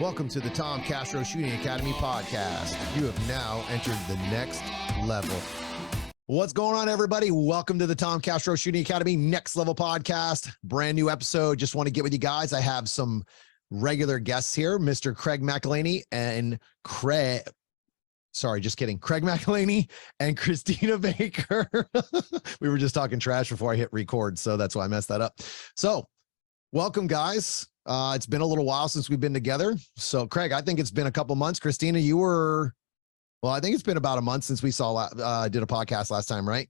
Welcome to the Tom Castro Shooting Academy podcast. You have now entered the next level. What's going on, everybody? Welcome to the Tom Castro Shooting Academy Next Level podcast. Brand new episode. Just want to get with you guys. I have some regular guests here, Mr. Craig McElhaney and Craig McElhaney and Christina Baker. We were just talking trash before I hit record, so that's why I messed that up. So welcome, guys. It's been a little while since we've been together. So Craig, I think it's been a couple months. Christina, I think it's been about a month since we did a podcast last time, right?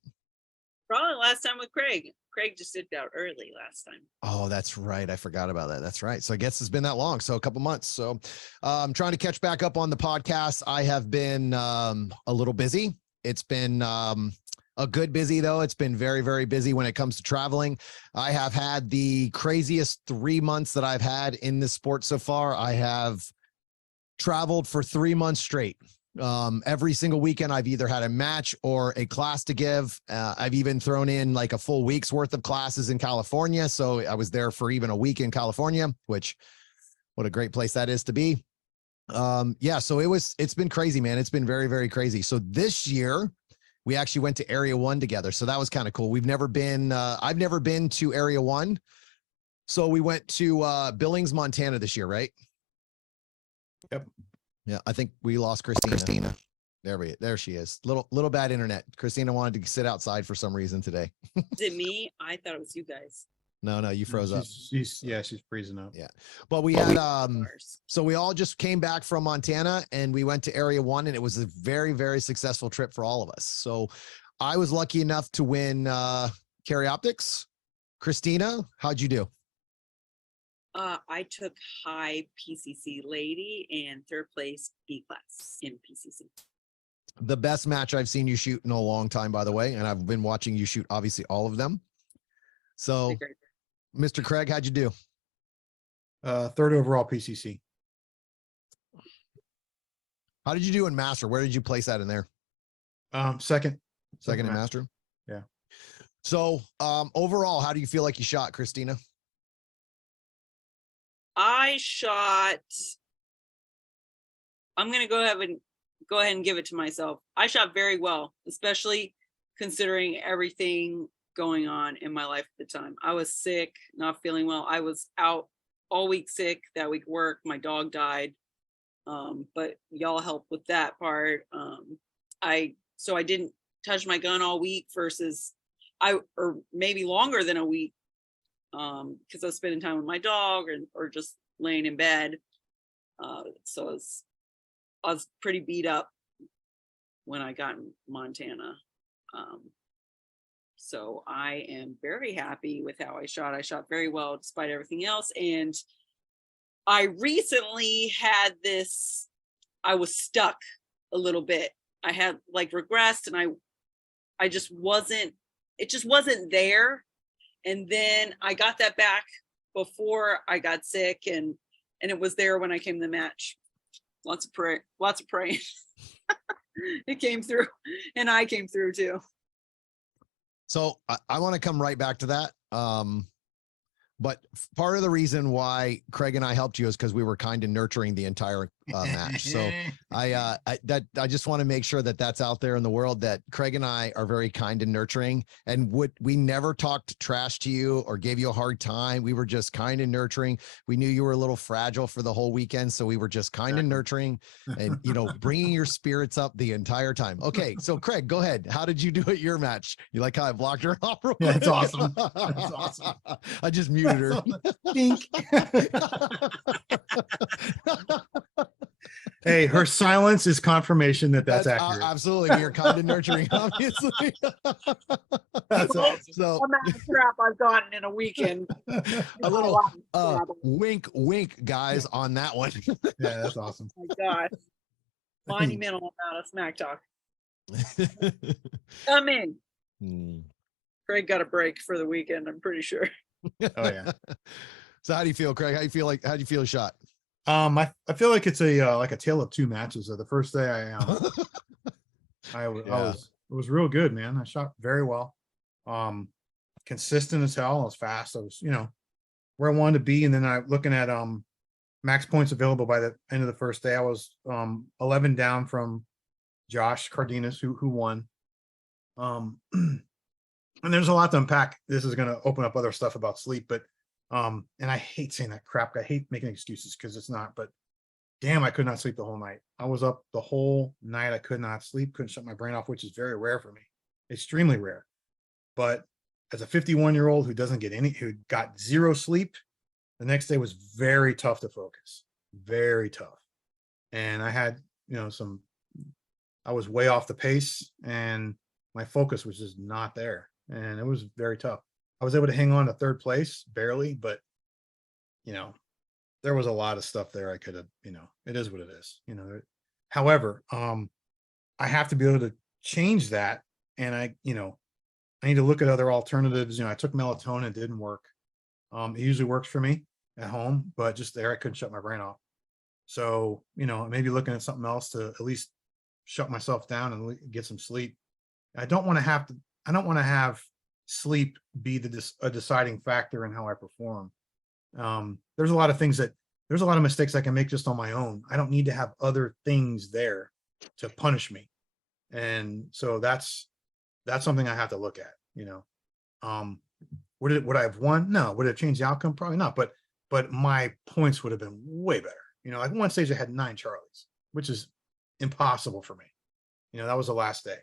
Probably last time with Craig. Craig just did it out early last time. Oh, that's right. I forgot about that. That's right. So I guess it's been that long. So a couple months. So I'm trying to catch back up on the podcast. I have been a little busy. It's been a good busy, though. It's been very, very busy when it comes to traveling. I have had the craziest 3 months that I've had in this sport so far. I have traveled for 3 months straight. Every single weekend, I've either had a match or a class to give. I've even thrown in like a full week's worth of classes in California. So I was there for even a week in California, which what a great place that is to be. So it's been crazy, man. It's been very, very crazy. So this year, we actually went to Area 1 together. So that was kind of cool. I've never been to Area 1. So we went to Billings, Montana this year, right? Yep. Yeah, I think we lost Christina. There she is. Little bad internet. Christina wanted to sit outside for some reason today. Is it me? I thought it was you guys. No, you froze up. She's freezing up. Yeah. But we had so we all just came back from Montana and we went to Area 1 and it was a very, very successful trip for all of us. So I was lucky enough to win Carry Optics. Christina, how'd you do? I took high PCC lady and third place B class in PCC. The best match I've seen you shoot in a long time, by the way. And I've been watching you shoot, obviously, all of them. So, Mr. Craig, how'd you do? Third overall PCC. How did you do in Master? Where did you place that in there? Second in Master? Yeah. So, overall, how do you feel like you shot, Christina? I'm going to go ahead and give it to myself. I shot very well, especially considering everything going on in my life at the time. I was sick, not feeling well. I was out all week sick. That week work, my dog died. But y'all helped with that part. I didn't touch my gun all week versus or maybe longer than a week. Because I was spending time with my dog or just laying in bed. So I was pretty beat up when I got in Montana. So I am very happy with how I shot. I shot very well despite everything else. And I recently had I was stuck a little bit. I had regressed and it just wasn't there. And then I got that back before I got sick and it was there when I came to the match. Lots of praying. It came through and I came through too. So I want to come right back to that. But part of the reason why Craig and I helped you is because we were kind of nurturing the entire match. So I just want to make sure that that's out there in the world, that Craig and I are very kind and nurturing, and we never talked trash to you or gave you a hard time. We were just kind and nurturing. We knew you were a little fragile for the whole weekend. So we were just kind and nurturing and, bringing your spirits up the entire time. Okay. So Craig, go ahead. How did you do at your match? You like how I blocked her off? Yeah, that's awesome. That's awesome. I just muted her. Hey, her silence is confirmation that's accurate. Absolutely. You're kind of nurturing, obviously. That's awesome. So amount of crap I've gotten in a weekend. A little wink, guys, on that one. Yeah, that's awesome. Oh my God. Monumental amount of smack talk. Come in. Craig got a break for the weekend, I'm pretty sure. Oh yeah. So how do you feel, Craig? How do you feel shot? I feel like it's a tale of two matches. The first day it was real good, man. I shot very well. consistent as hell. I was fast. I was, where I wanted to be. And then I looking at max points available by the end of the first day. I was 11 down from Josh Cardenas, who won. And there's a lot to unpack. This is going to open up other stuff about sleep, but and I hate saying that crap. I hate making excuses because it's not, but damn, I could not sleep the whole night. I was up the whole night. I could not sleep, couldn't shut my brain off, which is very rare for me, extremely rare. But as a 51-year-old who who got zero sleep, the next day was very tough to focus, very tough. And I had, I was way off the pace and my focus was just not there. And it was very tough. I was able to hang on to third place, barely, but there was a lot of stuff there I could have, it is what it is, However, I have to be able to change that. And I need to look at other alternatives. I took melatonin, it didn't work. It usually works for me at home, but just there, I couldn't shut my brain off. So, maybe looking at something else to at least shut myself down and get some sleep. I don't want to have sleep be a deciding factor in how I perform. There's a lot of mistakes I can make just on my own. I don't need to have other things there to punish me. And so that's something I have to look at, would I have won? No. Would it change the outcome? Probably not. But my points would have been way better. Like one stage I had 9 Charlies, which is impossible for me. That was the last day.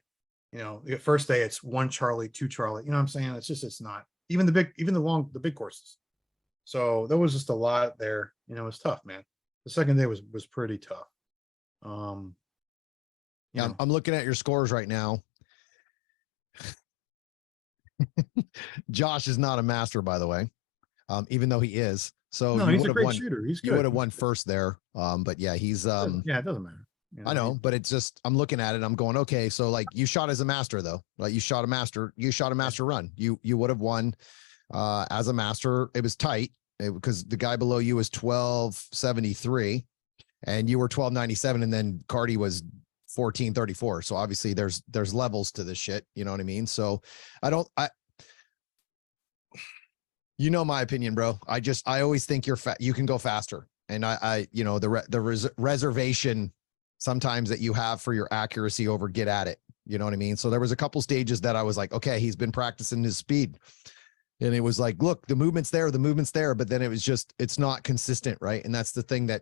The first day it's 1 Charlie, 2 Charlie. You know what I'm saying? It's not even the big courses. So there was just a lot there. It was tough, man. The second day was pretty tough. Yeah, I'm looking at your scores right now. Josh is not a master, by the way, even though he is. So no, he's a great shooter. He's good. You would have won first there. But yeah, he's yeah, it doesn't matter. I know, but it's just I'm looking at it. I'm going, okay, so like you shot as a master though. Like you shot a master run. You would have won as a master. It was tight because the guy below you was 1273 and you were 1297, and then Cardi was 1434. So obviously there's levels to this shit. You know what I mean? So my opinion, bro. I always think you can go faster. And the reservation sometimes that you have for your accuracy over get at it. You know what I mean? So there was a couple stages that I was like, okay, he's been practicing his speed. And it was like, look, the movement's there. But then it was just, it's not consistent. Right. And that's the thing that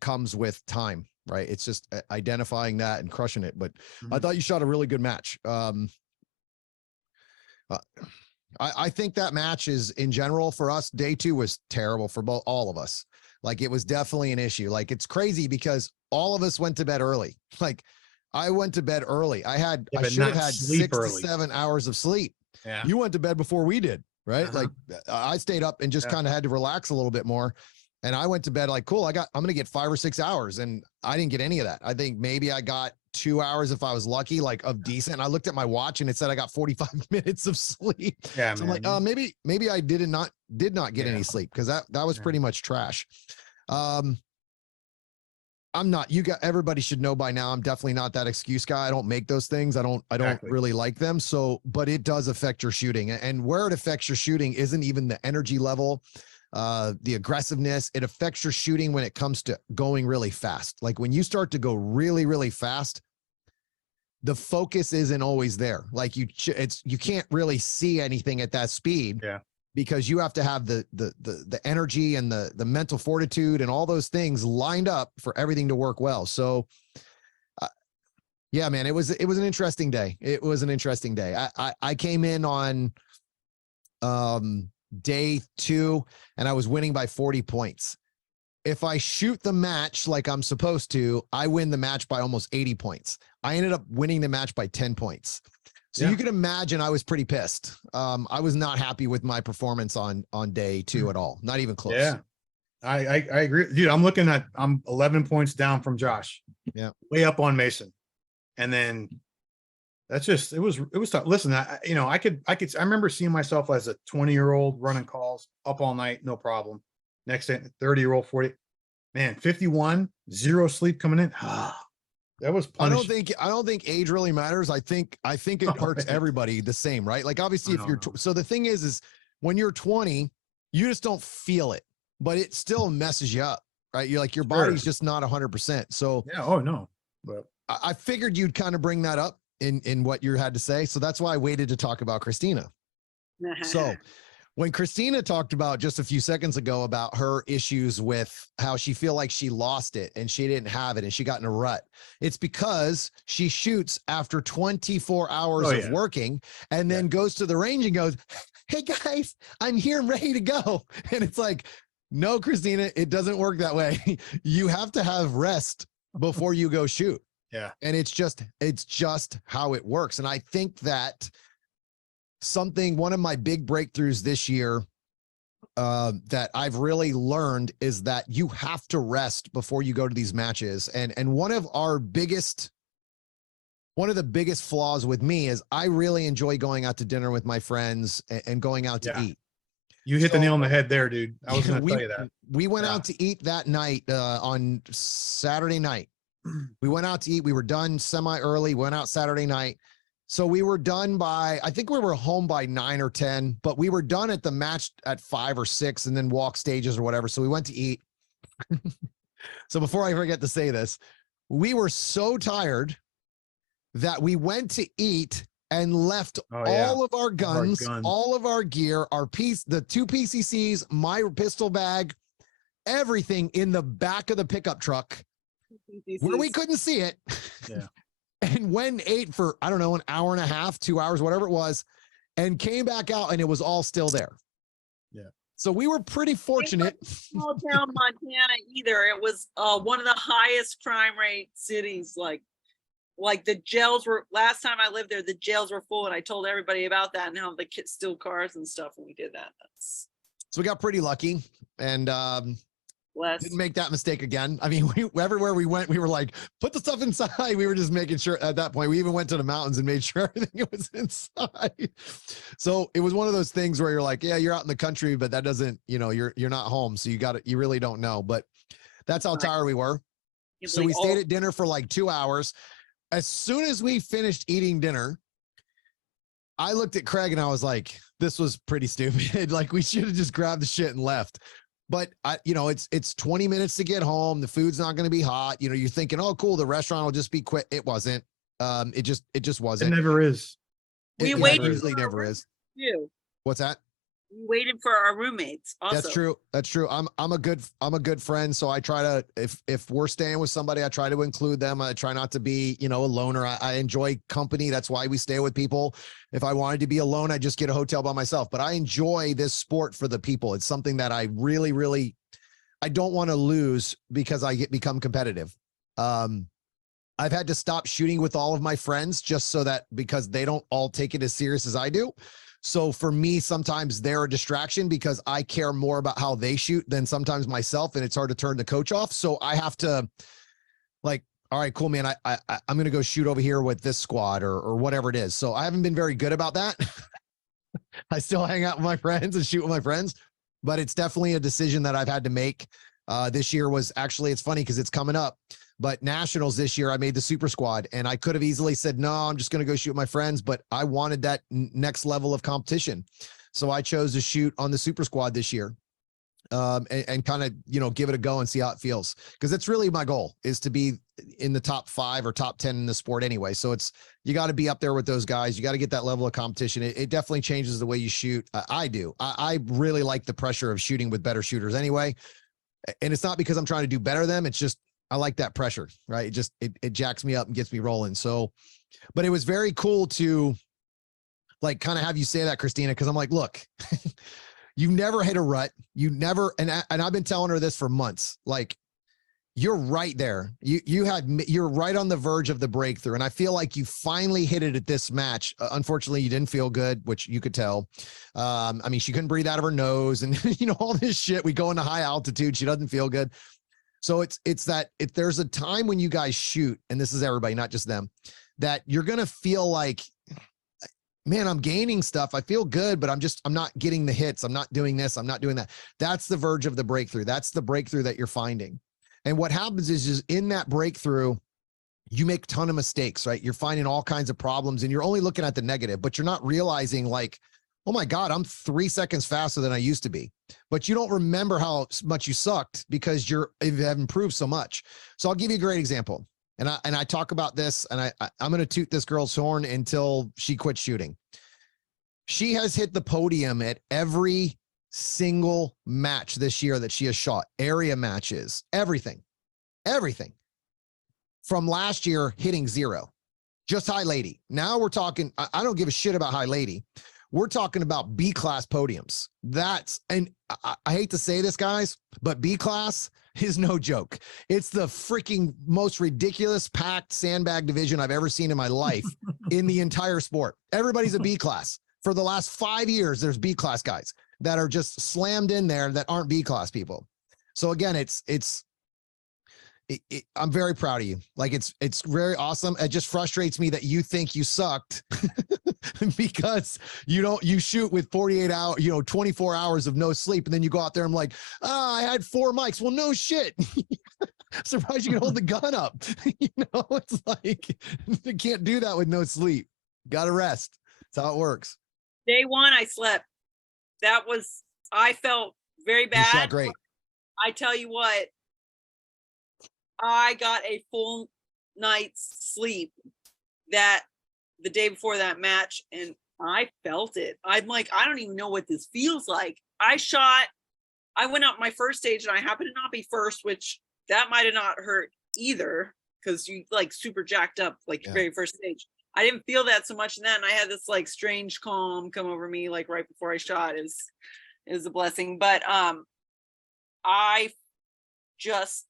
comes with time. Right. It's just identifying that and crushing it. But I thought you shot a really good match. I think that match is in general for us. Day 2 was terrible for all of us. Like it was definitely an issue. Like it's crazy because all of us went to bed early. Like I went to bed early. I should have had 6 to 7 hours of sleep. Yeah. You went to bed before we did, right? Like I stayed up and just kind of had to relax a little bit more. And I went to bed like, cool, I'm going to get 5 or 6 hours. And I didn't get any of that. I think maybe I got 2 hours if I was lucky, like of decent. I looked at my watch and it said I got 45 minutes of sleep. Yeah, so I'm like, maybe I did not get any sleep because that was pretty much trash. Everybody should know by now, I'm definitely not that excuse guy. I don't make those things. I don't really like them. So, but it does affect your shooting, and where it affects your shooting isn't even the energy level, the aggressiveness. It affects your shooting when it comes to going really fast. Like when you start to go really, really fast, the focus isn't always there. Like you can't really see anything at that speed. Yeah. Because you have to have the energy and the mental fortitude and all those things lined up for everything to work well. So, yeah, man, it was an interesting day. It was an interesting day. I came in on day 2 and I was winning by 40 points. If I shoot the match like I'm supposed to, I win the match by almost 80 points. I ended up winning the match by 10 points. So you can imagine I was pretty pissed. I was not happy with my performance on day 2 at all. Not even close. Yeah, I agree. Dude, I'm 11 points down from Josh. Yeah. Way up on Mason. And then that's just, it was tough. Listen, I remember seeing myself as a 20-year-old running calls up all night. No problem. Next day, 30-year-old, 40, man, 51, 0 sleep coming in. That was punishing. I don't think age really matters. I think it hurts everybody the same, right? Like obviously so the thing is when you're 20, you just don't feel it, but it still messes you up. right? You're like, your Sure. body's just not 100%. So Yeah. Oh no. But I figured you'd kind of bring that up in what you had to say. So that's why I waited to talk about Christina. So when Christina talked about just a few seconds ago about her issues with how she feel like she lost it and she didn't have it and she got in a rut, it's because she shoots after 24 hours of working and then goes to the range and goes, hey guys, I'm here and ready to go. And it's like, no, Christina, it doesn't work that way. You have to have rest before you go shoot. Yeah. And it's just how it works. And I think that one of my big breakthroughs this year that I've really learned is that you have to rest before you go to these matches. And one of the biggest flaws with me is I really enjoy going out to dinner with my friends and going out to eat. You hit the nail on the head there, dude. I was going to tell you that. We went out to eat that night on Saturday night. We went out to eat. We were done semi early, went out Saturday night. So we were done I think we were home by 9 or 10, but we were done at the match at 5 or 6 and then walk stages or whatever. So we went to eat. So before I forget to say this, we were so tired that we went to eat and left all of our guns, all of our gear, the 2 PCCs, my pistol bag, everything in the back of the pickup truck where we couldn't see it. Yeah. And went and ate for, I don't know, an hour and a half, 2 hours, whatever it was, and came back out and it was all still there. Yeah. So we were pretty fortunate. Small town Montana either. It was one of the highest crime rate cities. Like the jails were, last time I lived there, the jails were full, and I told everybody about that and how the kids steal cars and stuff when we did that. So we got pretty lucky and didn't make that mistake again. I mean, everywhere we went, we were like, put the stuff inside. We were just making sure at that point. We even went to the mountains and made sure everything was inside. So it was one of those things where you're like, yeah, you're out in the country, but that doesn't, you're not home. So you really don't know. But that's how tired we were. So we stayed at dinner for like 2 hours. As soon as we finished eating dinner, I looked at Craig and I was like, this was pretty stupid. Like, we should have just grabbed the shit and left. But it's 20 minutes to get home. The food's not going to be hot. You're thinking, oh, cool, the restaurant will just be quick. It wasn't. It just wasn't. It never is. We waited. Usually never is. What's that? We waited for our roommates. Also. That's true. I'm a good friend. So I try to, if we're staying with somebody, I try to include them. I try not to be, a loner. I enjoy company. That's why we stay with people. If I wanted to be alone, I just get a hotel by myself, but I enjoy this sport for the people. It's something that I really, really, I don't want to lose because I become competitive. I've had to stop shooting with all of my friends just so that, because they don't all take it as serious as I do. So for me, sometimes they're a distraction because I care more about how they shoot than sometimes myself. And it's hard to turn the coach off. So I have to all right, cool, man. I'm going to go shoot over here with this squad or whatever it is. So I haven't been very good about that. I still hang out with my friends and shoot with my friends, but it's definitely a decision that I've had to make. This year was actually, it's funny because it's coming up, but nationals this year, I made the super squad and I could have easily said, no, I'm just going to go shoot with my friends, but I wanted that next level of competition. So I chose to shoot on the super squad this year. And kind of, give it a go and see how it feels. Cause it's really my goal is to be in the top 5 or top 10 in the sport anyway. So you got to be up there with those guys. You got to get that level of competition. It definitely changes the way you shoot. I do. I really like the pressure of shooting with better shooters anyway. And it's not because I'm trying to do better than them. It's just, I like that pressure, right? It jacks me up and gets me rolling. So, but it was very cool to kind of have you say that, Christina. Cause I'm like, look, you never hit a rut. You never, and I've been telling her this for months. You're right there. You're right on the verge of the breakthrough. And I feel like you finally hit it at this match. Unfortunately, you didn't feel good, which you could tell. I mean, she couldn't breathe out of her nose and all this shit. We go into high altitude. She doesn't feel good. So it's that if there's a time when you guys shoot, and this is everybody, not just them, that you're going to feel like, man, I'm gaining stuff. I feel good, but I'm not getting the hits. I'm not doing this. I'm not doing that. That's the verge of the breakthrough. That's the breakthrough that you're finding. And what happens is in that breakthrough, you make a ton of mistakes, right? You're finding all kinds of problems and you're only looking at the negative, but you're not realizing oh my God, I'm 3 seconds faster than I used to be. But you don't remember how much you sucked because you have improved so much. So I'll give you a great example. And I talk about this, and I'm going to toot this girl's horn until she quits shooting. She has hit the podium at every single match this year that she has shot, area matches, everything. From last year, hitting 0. Just high lady. Now we're talking, I don't give a shit about high lady. We're talking about B class podiums. And I hate to say this, guys, but B class is no joke. It's the freaking most ridiculous packed sandbag division I've ever seen in my life in the entire sport. Everybody's a B class. For the last 5 years, there's B class guys that are just slammed in there that aren't B class people. So again, I'm very proud of you. Like it's very awesome. It just frustrates me that you think you sucked because you shoot with 48 hours, 24 hours of no sleep. And then you go out there and I'm like, I had 4 mics. Well, no shit. Surprised you can hold the gun up. It's like, you can't do that with no sleep. Got to rest. That's how it works. Day 1, I slept. I felt very bad. You shot great. I tell you what, I got a full night's sleep the day before that match, and I felt it. I'm like, I don't even know what this feels like. I went up my first stage and I happened to not be first, which that might have not hurt either because you like super jacked up like your very first stage. I didn't feel that so much in that, and I had this like strange calm come over me like right before I shot. It was a blessing, but I just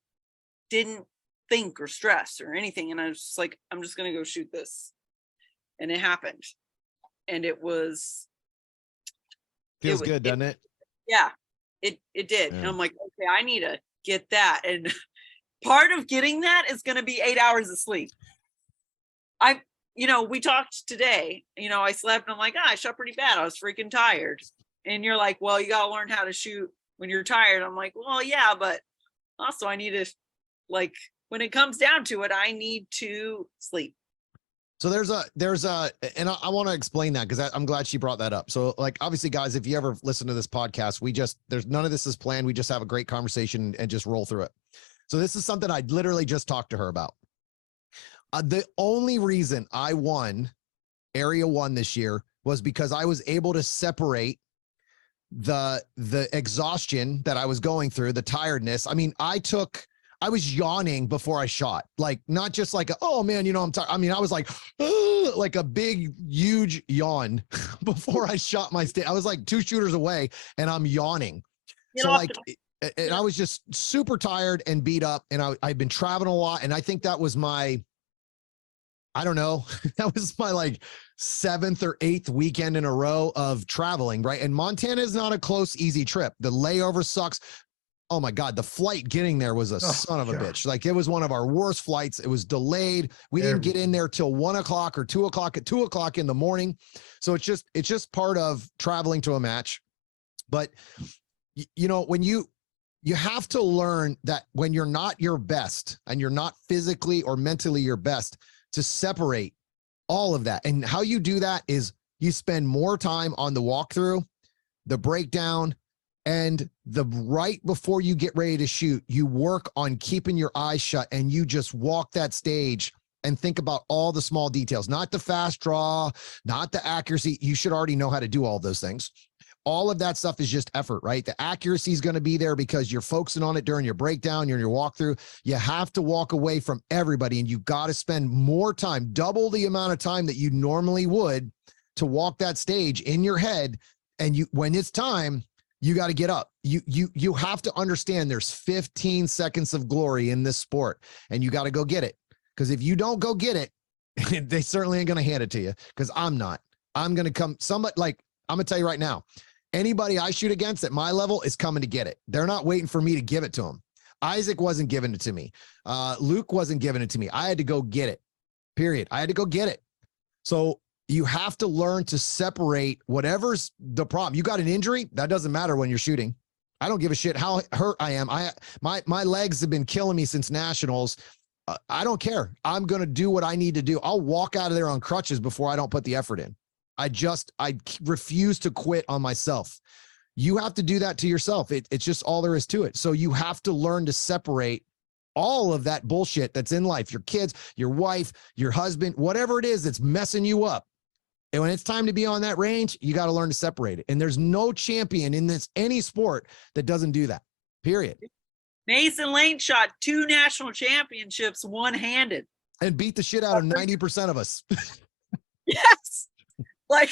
didn't think or stress or anything, and I was just like, I'm just gonna go shoot this, and it happened, and it feels good, doesn't it? Yeah, it did. Yeah. And I'm like, okay, I need to get that, and part of getting that is going to be 8 hours of sleep. We talked today, I slept and I'm like, I shot pretty bad. I was freaking tired. And you're like, well, you got to learn how to shoot when you're tired. I'm like, well, yeah, but also I need to, like, when it comes down to it, I need to sleep. So and I want to explain that because I'm glad she brought that up. So like, obviously guys, if you ever listen to this podcast, there's none of this is planned. We just have a great conversation and just roll through it. So this is something I literally just talked to her about. The only reason I won Area 1 this year was because I was able to separate the exhaustion that I was going through, the tiredness. I mean, I was yawning before I shot, like not just like, oh man, I'm tired. I mean, I was like a big, huge yawn before I shot my stage. I was like 2 shooters away and I'm yawning. And I was just super tired and beat up, and I've been traveling a lot. And I think that was I don't know. That was my like 7th or 8th weekend in a row of traveling, right? And Montana is not a close, easy trip. The layover sucks. Oh my God, the flight getting there was a son of a bitch. Like it was one of our worst flights. It was delayed. We didn't get in there till 1 o'clock or 2 o'clock at 2 o'clock in the morning. So it's just part of traveling to a match. But when you have to learn that when you're not your best and you're not physically or mentally your best, to separate all of that. And how you do that is you spend more time on the walkthrough, the breakdown, and the right before you get ready to shoot, you work on keeping your eyes shut and you just walk that stage and think about all the small details, not the fast draw, not the accuracy. You should already know how to do all those things. All of that stuff is just effort, right? The accuracy is going to be there because you're focusing on it during your breakdown, your walkthrough. You have to walk away from everybody, and you got to spend more time, double the amount of time that you normally would to walk that stage in your head. And when it's time, you got to get up. You have to understand there's 15 seconds of glory in this sport, and you got to go get it. Because if you don't go get it, they certainly ain't going to hand it to you. Because I'm not. I'm going to come. I'm going to tell you right now. Anybody I shoot against at my level is coming to get it. They're not waiting for me to give it to them. Isaac wasn't giving it to me. Luke wasn't giving it to me. I had to go get it, period. I had to go get it. So you have to learn to separate whatever's the problem. You got an injury? That doesn't matter when you're shooting. I don't give a shit how hurt I am. My legs have been killing me since nationals. I don't care. I'm going to do what I need to do. I'll walk out of there on crutches before I don't put the effort in. I refuse to quit on myself. You have to do that to yourself. It's just all there is to it. So you have to learn to separate all of that bullshit that's in life, your kids, your wife, your husband, whatever it is that's messing you up. And when it's time to be on that range, you got to learn to separate it. And there's no champion in any sport that doesn't do that, period. Mason Lane shot 2 national championships one-handed. And beat the shit out of 90% of us. Yes. Like,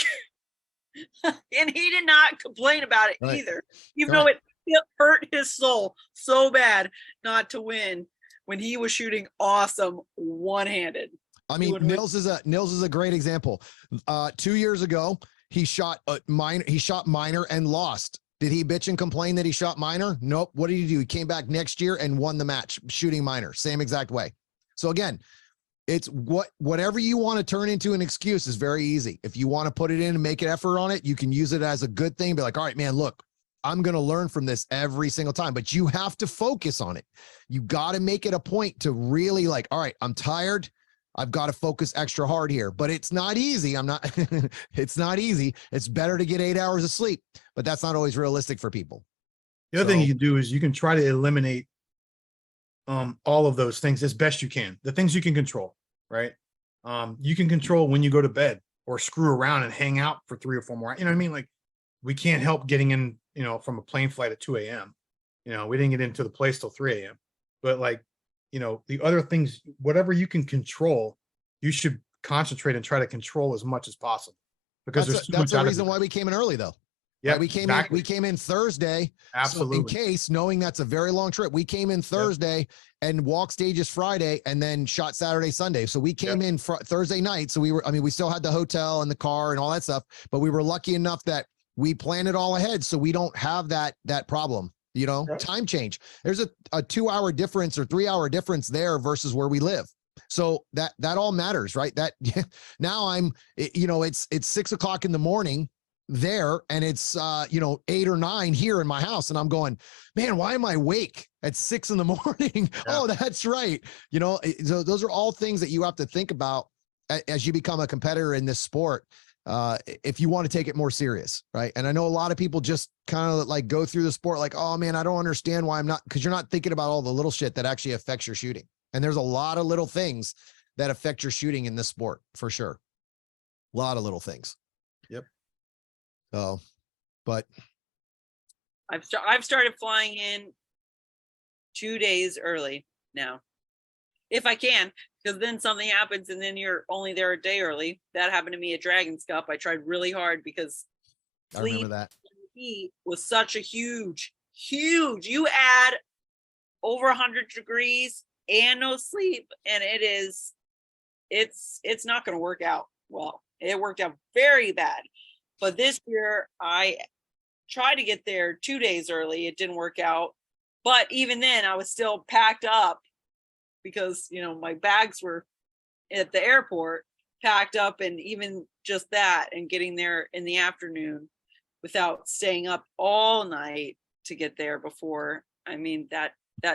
and he did not complain about it either, even though it hurt his soul so bad not to win when he was shooting awesome one-handed. I mean, Nils is a great example. 2 years ago, he shot minor and lost. Did he bitch and complain that he shot minor? Nope. What did he do? He came back next year and won the match shooting minor, same exact way. So again, it's whatever you want to turn into an excuse is very easy. If you want to put it in and make an effort on it, you can use it as a good thing. Be like, all right, man, look, I'm going to learn from this every single time, but you have to focus on it. You got to make it a point to really like, all right, I'm tired. I've got to focus extra hard here, but it's not easy. It's not easy. It's better to get 8 hours of sleep, but that's not always realistic for people. The other thing you can do is you can try to eliminate all of those things as best you can. The things you can control, right? You can control when you go to bed or screw around and hang out for 3 or 4 more. You know what I mean? Like, we can't help getting in, from a plane flight at 2 a.m. We didn't get into the place till 3 a.m. But like, the other things, whatever you can control, you should concentrate and try to control as much as possible. Because that's the reason why we came in early, though. Yeah, right? We came in Thursday. Absolutely. So in case, knowing that's a very long trip, we came in Thursday and walked stages Friday and then shot Saturday, Sunday. So we came in Thursday night. So we still had the hotel and the car and all that stuff, but we were lucky enough that we planned it all ahead. So we don't have that problem, time change. There's a 2-hour difference or 3-hour difference there versus where we live. So that all matters, right? That now it's 6 o'clock in the morning there and it's 8 or 9 here in my house, and I'm going, man, why am I awake at 6 in the morning? Oh, that's right. So those are all things that you have to think about as you become a competitor in this sport, if you want to take it more serious, right? And I know a lot of people just kind of like go through the sport like, oh man, I don't understand why I'm not, because you're not thinking about all the little shit that actually affects your shooting. And there's a lot of little things that affect your shooting in this sport, for sure. A lot of little things. Yep. So, but I've started flying in 2 days early now, if I can, because then something happens and then you're only there a day early. That happened to me at Dragon's Cup. I tried really hard because I remember that heat was such a huge. You add over 100 degrees and no sleep, and it's not going to work out well. It worked out very bad. But this year I tried to get there 2 days early. It didn't work out. But even then I was still packed up because, my bags were at the airport packed up, and even just that and getting there in the afternoon without staying up all night to get there before. I mean, that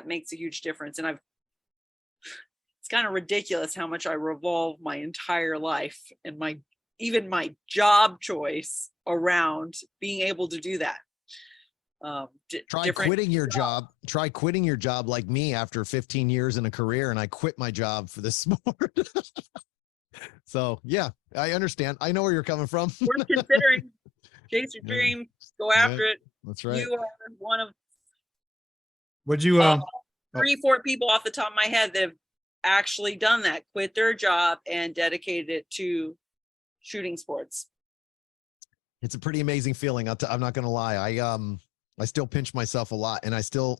makes a huge difference. And it's kind of ridiculous how much I revolve my entire life and even my job choice around being able to do that. Try quitting your job like me after 15 years in a career, and I quit my job for this sport. So yeah, I understand. I know where you're coming from. We're considering chase your dream, go after it. That's right. You are one of would you 3-4 people off the top of my head that have actually done that, quit their job and dedicated it to shooting sports. It's a pretty amazing feeling. I'm not going to lie. I still pinch myself a lot, and I still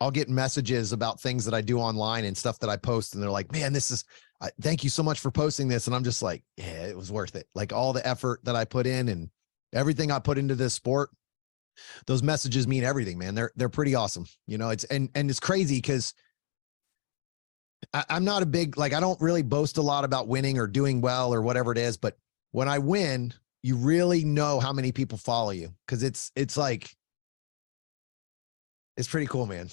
I'll get messages about things that I do online and stuff that I post, and they're like, man, thank you so much for posting this. And I'm just like, yeah, it was worth it. Like all the effort that I put in and everything I put into this sport, those messages mean everything, man. They're pretty awesome. It's crazy because I'm not a big, I don't really boast a lot about winning or doing well or whatever it is. But when I win, you really know how many people follow you. Cause it's pretty cool, man.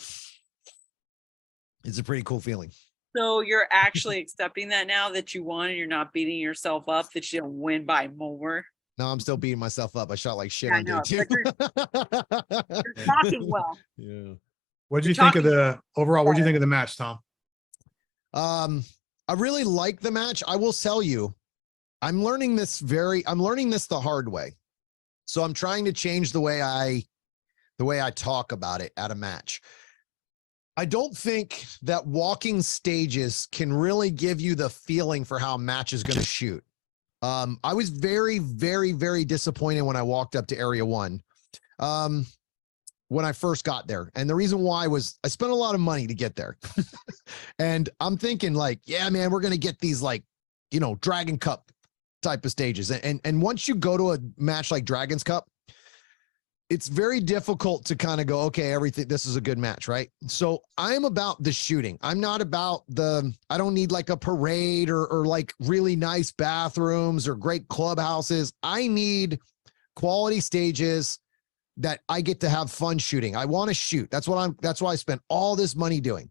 It's a pretty cool feeling. So you're actually accepting that now that you won and you're not beating yourself up that you didn't win by more. No, I'm still beating myself up. I shot like shit Yeah, I on day know, two. but you're talking well. Yeah. What'd You're you think of talking the overall? What'd you think of the match, Tom? I really like the match. I will tell you, I'm learning this the hard way. So I'm trying to change the way I talk about it at a match. I don't think that walking stages can really give you the feeling for how a match is going to shoot. I was very, very, very disappointed when I walked up to Area 1 when I first got there. And the reason why was I spent a lot of money to get there. And I'm thinking like, yeah, man, we're going to get these like, Dragon Cup type of stages. And once you go to a match like Dragon's Cup, it's very difficult to kind of go, okay, this is a good match, right? So I'm about the shooting. I'm not about I don't need like a parade or like really nice bathrooms or great clubhouses. I need quality stages that I get to have fun shooting. I want to shoot. That's why I spent all this money doing.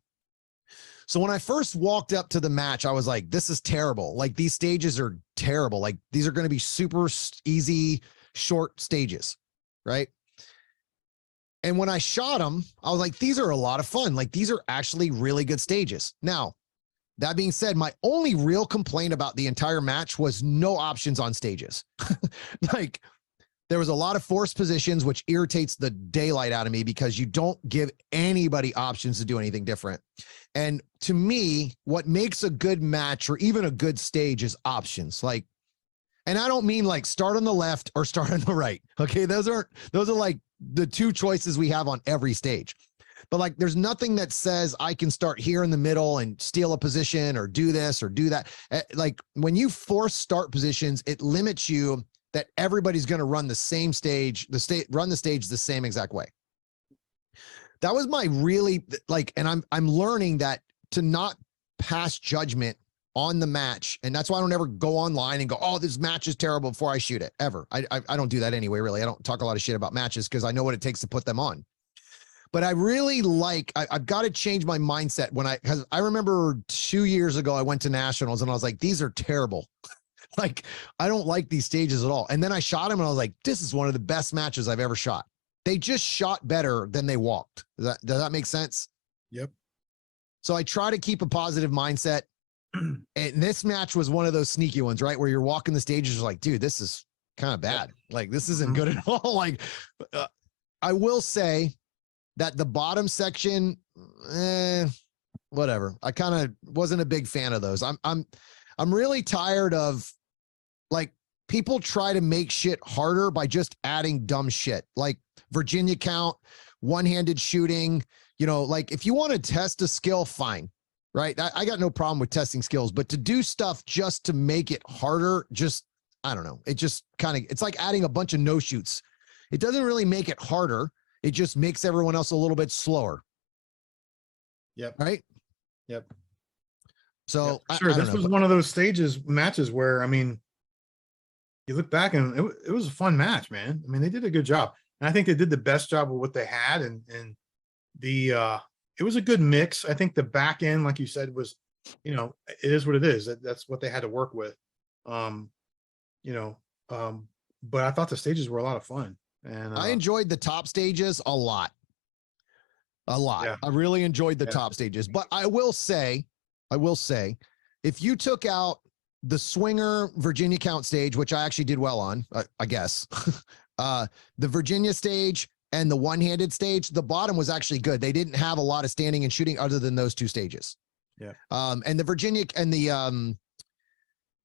So when I first walked up to the match, I was like, this is terrible. Like these stages are terrible. Like these are going to be super easy, short stages, right? And when I shot them, I was like, these are a lot of fun. Like these are actually really good stages. Now, that being said, my only real complaint about the entire match was no options on stages. Like there was a lot of forced positions, which irritates the daylight out of me because you don't give anybody options to do anything different. And to me, what makes a good match or even a good stage is options. Like, and I don't mean like start on the left or start on the right. Okay. Those are like the two choices we have on every stage. But like, there's nothing that says I can start here in the middle and steal a position or do this or do that. Like when you force start positions, it limits you that everybody's going to run the same stage, run the stage the same exact way. That was my really like, and I'm learning that to not pass judgment on the match. And that's why I don't ever go online and go, oh, this match is terrible before I shoot it ever. I don't do that anyway, really. I don't talk a lot of shit about matches because I know what it takes to put them on. But I really I've got to change my mindset because I remember 2 years ago, I went to nationals and I was like, these are terrible. Like, I don't like these stages at all. And then I shot them and I was like, this is one of the best matches I've ever shot. They just shot better than they walked. Does that make sense? Yep. So I try to keep a positive mindset. And this match was one of those sneaky ones, right? Where you're walking the stages, you're like, dude, this is kind of bad. Like, this isn't good at all. Like, I will say that the bottom section, whatever. I kind of wasn't a big fan of those. I'm really tired of like people try to make shit harder by just adding dumb shit like Virginia count, one-handed shooting, like if you want to test a skill, fine. Right. I got no problem with testing skills, but to do stuff just to make it harder, I don't know. It just it's like adding a bunch of no shoots. It doesn't really make it harder. It just makes everyone else a little bit slower. Yep. Right. Yep. So yep. Sure. This was one of those matches where, I mean, you look back and it was a fun match, man. I mean, they did a good job. And I think they did the best job of what they had. And it was a good mix. I think the back end, like you said, was, it is what it is. That's what they had to work with. But I thought the stages were a lot of fun. And I enjoyed the top stages a lot. Yeah. I really enjoyed the top stages, but I will say, if you took out the swinger Virginia count stage, which I actually did well on, I guess, the Virginia stage and the one-handed stage, the bottom was actually good. They didn't have a lot of standing and shooting other than those two stages. Yeah. And the Virginia and the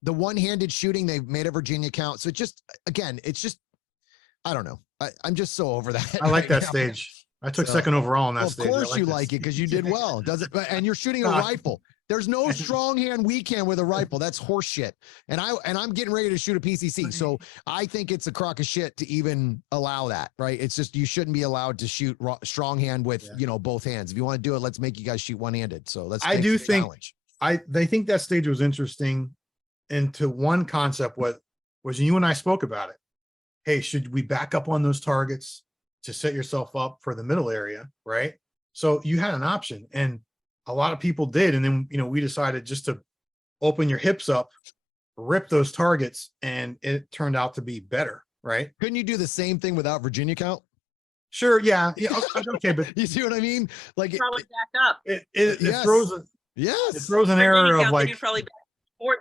one-handed shooting, they made a Virginia count. So it's just, I don't know. I'm just so over that. I like that stage. I took second overall on that stage. Of course you like it because you did well. Does it? And you're shooting a rifle. There's no strong hand weekend with a rifle. That's horse shit. And I'm getting ready to shoot a PCC. So I think it's a crock of shit to even allow that, right? It's just, you shouldn't be allowed to shoot strong hand with, both hands. If you want to do it, let's make you guys shoot one-handed. So I do think challenge. They think that stage was interesting. And to one concept, what was, you and I spoke about it. Hey, should we back up on those targets to set yourself up for the middle area? Right. So you had an option, and a lot of people did. And then, we decided just to open your hips up, rip those targets, and it turned out to be better. Right. Couldn't you do the same thing without Virginia count? Sure. Yeah. Yeah. Okay. But You see what I mean? Like Probably back up. it Yes. throws an Virginia error of count, then like, you'd probably back or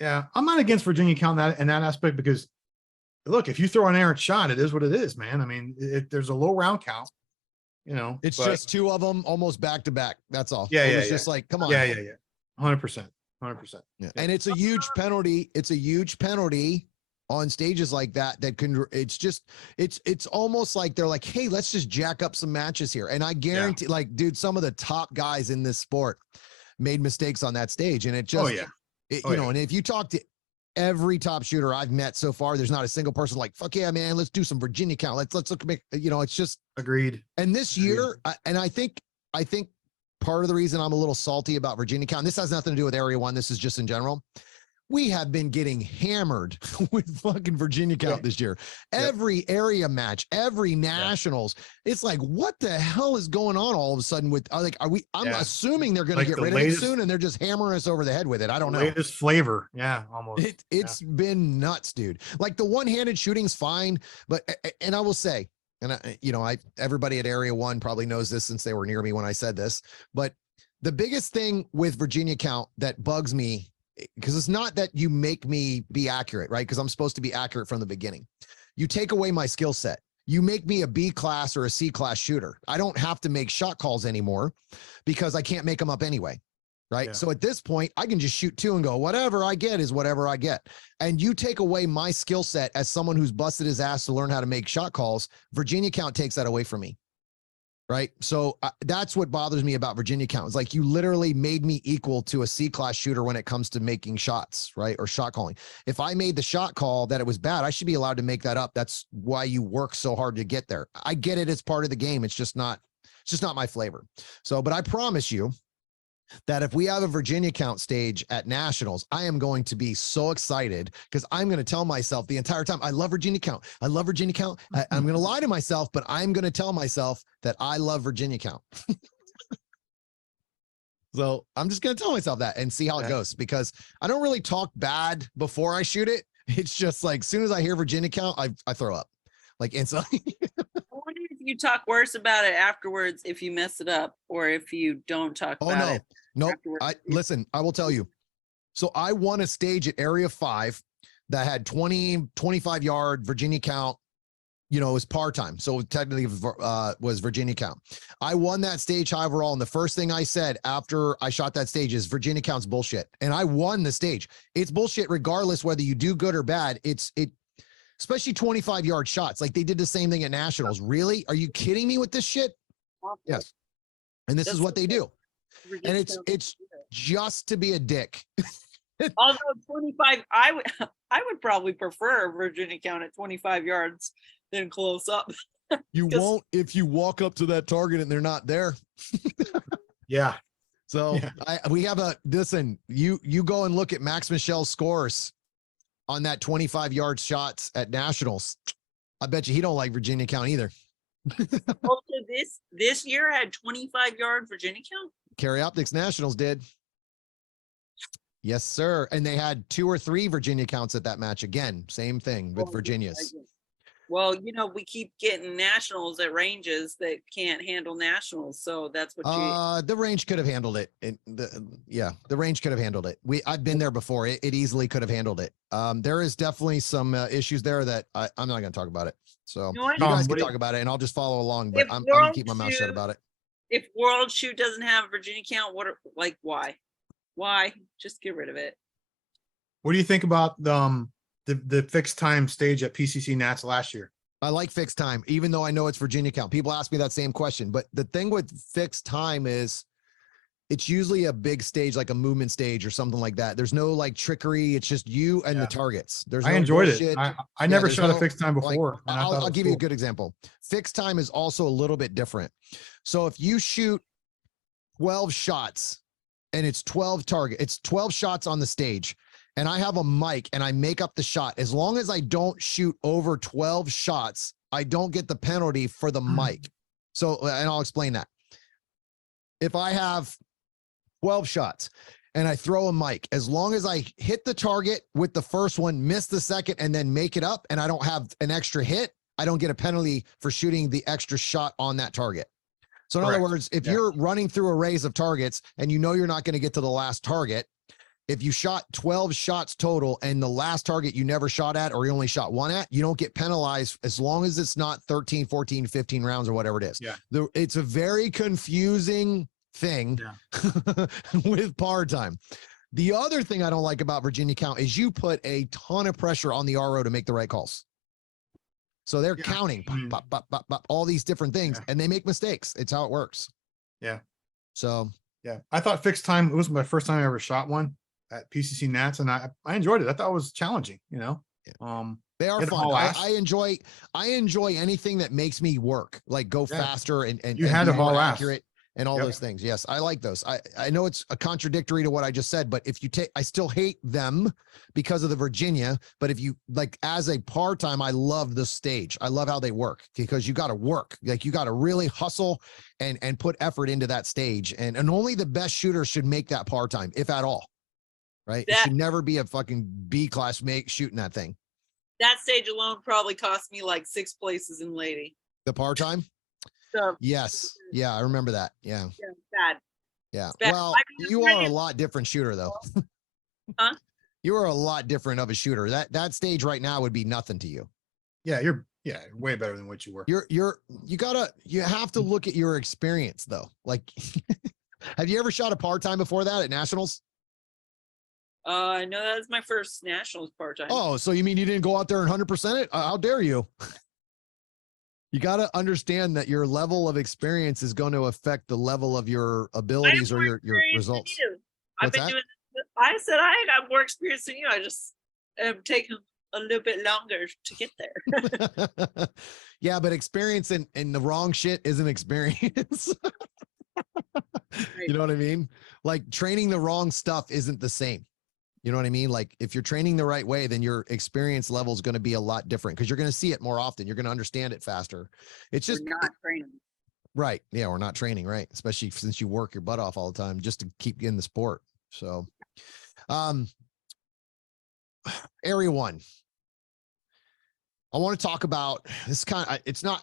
yeah, I'm not against Virginia count in that aspect, because look, if you throw an errant shot, it is what it is, man. I mean, there's a low round count, it's but just two of them almost back to back. That's all. Yeah, It yeah, was yeah. just like, come on. yeah. 100%. Yeah. And it's a huge penalty. It's a huge penalty on stages like that can, it's almost like they're like, hey, let's just jack up some matches here. And I guarantee, like, dude, some of the top guys in this sport made mistakes on that stage. And it just, and if you talk to every top shooter I've met so far, there's not a single person like, fuck yeah, man, let's do some Virginia count. Let's look, it's just Agreed. And this year, I think part of the reason I'm a little salty about Virginia count, and this has nothing to do with Area 1, this is just in general, we have been getting hammered with fucking Virginia count this year. Every area match, every nationals, it's like, what the hell is going on all of a sudden with, I'm assuming they're going to get rid of it soon, and they're just hammering us over the head with it. I don't know. Latest flavor. Yeah, almost. It's been nuts, dude. Like the one-handed shooting's fine, but, and I will say, and everybody at Area 1 probably knows this since they were near me when I said this, but the biggest thing with Virginia count that bugs me, because it's not that you make me be accurate, right? Because I'm supposed to be accurate from the beginning. You take away my skill set. You make me a B class or a C class shooter. I don't have to make shot calls anymore because I can't make them up anyway, right? Yeah. So at this point, I can just shoot two and go, whatever I get is whatever I get. And you take away my skill set as someone who's busted his ass to learn how to make shot calls. Virginia count takes that away from me. Right. So that's what bothers me about Virginia count. It's like you literally made me equal to a C class shooter when it comes to making shots, right? Or shot calling. If I made the shot call that it was bad, I should be allowed to make that up. That's why you work so hard to get there. I get it as part of the game. It's just not my flavor. So, but I promise you that if we have a Virginia count stage at nationals, I am going to be so excited because I'm going to tell myself the entire time, I love Virginia count. I love Virginia count. I'm going to lie to myself, but I'm going to tell myself that I love Virginia count. So I'm just going to tell myself that and see how it goes, because I don't really talk bad before I shoot it. It's just like, as soon as I hear Virginia count, I throw up like instantly. I wonder if you talk worse about it afterwards, if you mess it up, or if you don't talk about it. No, listen, I will tell you. So I won a stage at Area 5 that had 25 yard Virginia count, it was par time. So technically was Virginia count. I won that stage high overall. And the first thing I said after I shot that stage is Virginia count's bullshit. And I won the stage. It's bullshit regardless whether you do good or bad. Especially 25 yard shots. Like they did the same thing at nationals. Really? Are you kidding me with this shit? Yes. And this is what they do. And it's just to be a dick. Although 25, I would probably prefer Virginia count at 25 yards than close up. You won't if you walk up to that target and they're not there. Yeah. So we have listen, you go and look at Max Michel's scores on that 25 yard shots at nationals. I bet you he don't like Virginia count either. Also, this year had 25 yard Virginia count. Carry Optics Nationals did. Yes, sir. And they had 2 or 3 Virginia counts at that match. Again, same thing with Virginia's. Well, we keep getting nationals at ranges that can't handle nationals. So that's what the range could have handled it. The range could have handled it. I've been there before. It easily could have handled it. There is definitely some issues there that I'm not going to talk about it. So you guys can talk about it and I'll just follow along, but I'm going to keep my mouth shut about it. If World Shoot doesn't have Virginia count, why? Why? Just get rid of it. What do you think about the fixed time stage at PCC Nats last year? I like fixed time, even though I know it's Virginia count. People ask me that same question, but the thing with fixed time is it's usually a big stage, like a movement stage or something like that. There's no like trickery. It's just you and the targets. I enjoyed it. I never shot a fixed time before. Like, I'll give you a good example. Fixed time is also a little bit different. So if you shoot 12 shots and it's 12 shots on the stage, and I have a mic and I make up the shot, as long as I don't shoot over 12 shots, I don't get the penalty for the mic. So, and I'll explain that. if I have 12 shots and I throw a mic, as long as I hit the target with the first one, miss the second, and then make it up, and I don't have an extra hit, I don't get a penalty for shooting the extra shot on that target. So in other words, if you're running through arrays of targets and you know you're not going to get to the last target, if you shot 12 shots total and the last target you never shot at, or you only shot one at, you don't get penalized as long as it's not 13, 14, 15 rounds or whatever it is. Yeah. It's a very confusing thing with par time. The other thing I don't like about Virginia Count is you put a ton of pressure on the RO to make the right calls. So they're counting pop, pop, pop, pop, all these different things, and they make mistakes. It's how it works. Yeah. So I thought fixed time, it was my first time I ever shot one at PCC Nats, and I enjoyed it. I thought it was challenging, you know. They are fun. I enjoy anything that makes me work, like go faster and you had to haul ass accurate and all those things. Yes, I like those. I know it's a contradictory to what I just said, but if you take, I still hate them because of the Virginia, but if you like, as a part-time, I love the stage. I love how they work, because you got to work. Like, you got to really hustle and put effort into that stage. And only the best shooters should make that part-time, if at all. Right? It should never be a fucking B class shooting that thing. That stage alone probably cost me like 6 places in Lady. The part-time? Yes. Yeah, I remember that. Yeah. Bad. Yeah. Bad. Well, you are a lot different shooter, though. Huh? You are a lot different of a shooter. That stage right now would be nothing to you. Yeah, you're way better than what you were. You have to look at your experience, though. Like, have you ever shot a part-time before that at Nationals? No, that was my first Nationals part-time. Oh, so you mean you didn't go out there and 100% it? How dare you? You got to understand that your level of experience is going to affect the level of your abilities or your results. I've been doing this. I said I got more experience than you. I just am taking a little bit longer to get there. Yeah, but experience in the wrong shit isn't experience. You know what I mean? Like, training the wrong stuff isn't the same. You know what I mean? Like, if you're training the right way, then your experience level is going to be a lot different, because you're going to see it more often. You're going to understand it faster. It's just not training. Right. Yeah, we're not training, right? Especially since you work your butt off all the time just to keep in the sport. So, Area 1. I want to talk about this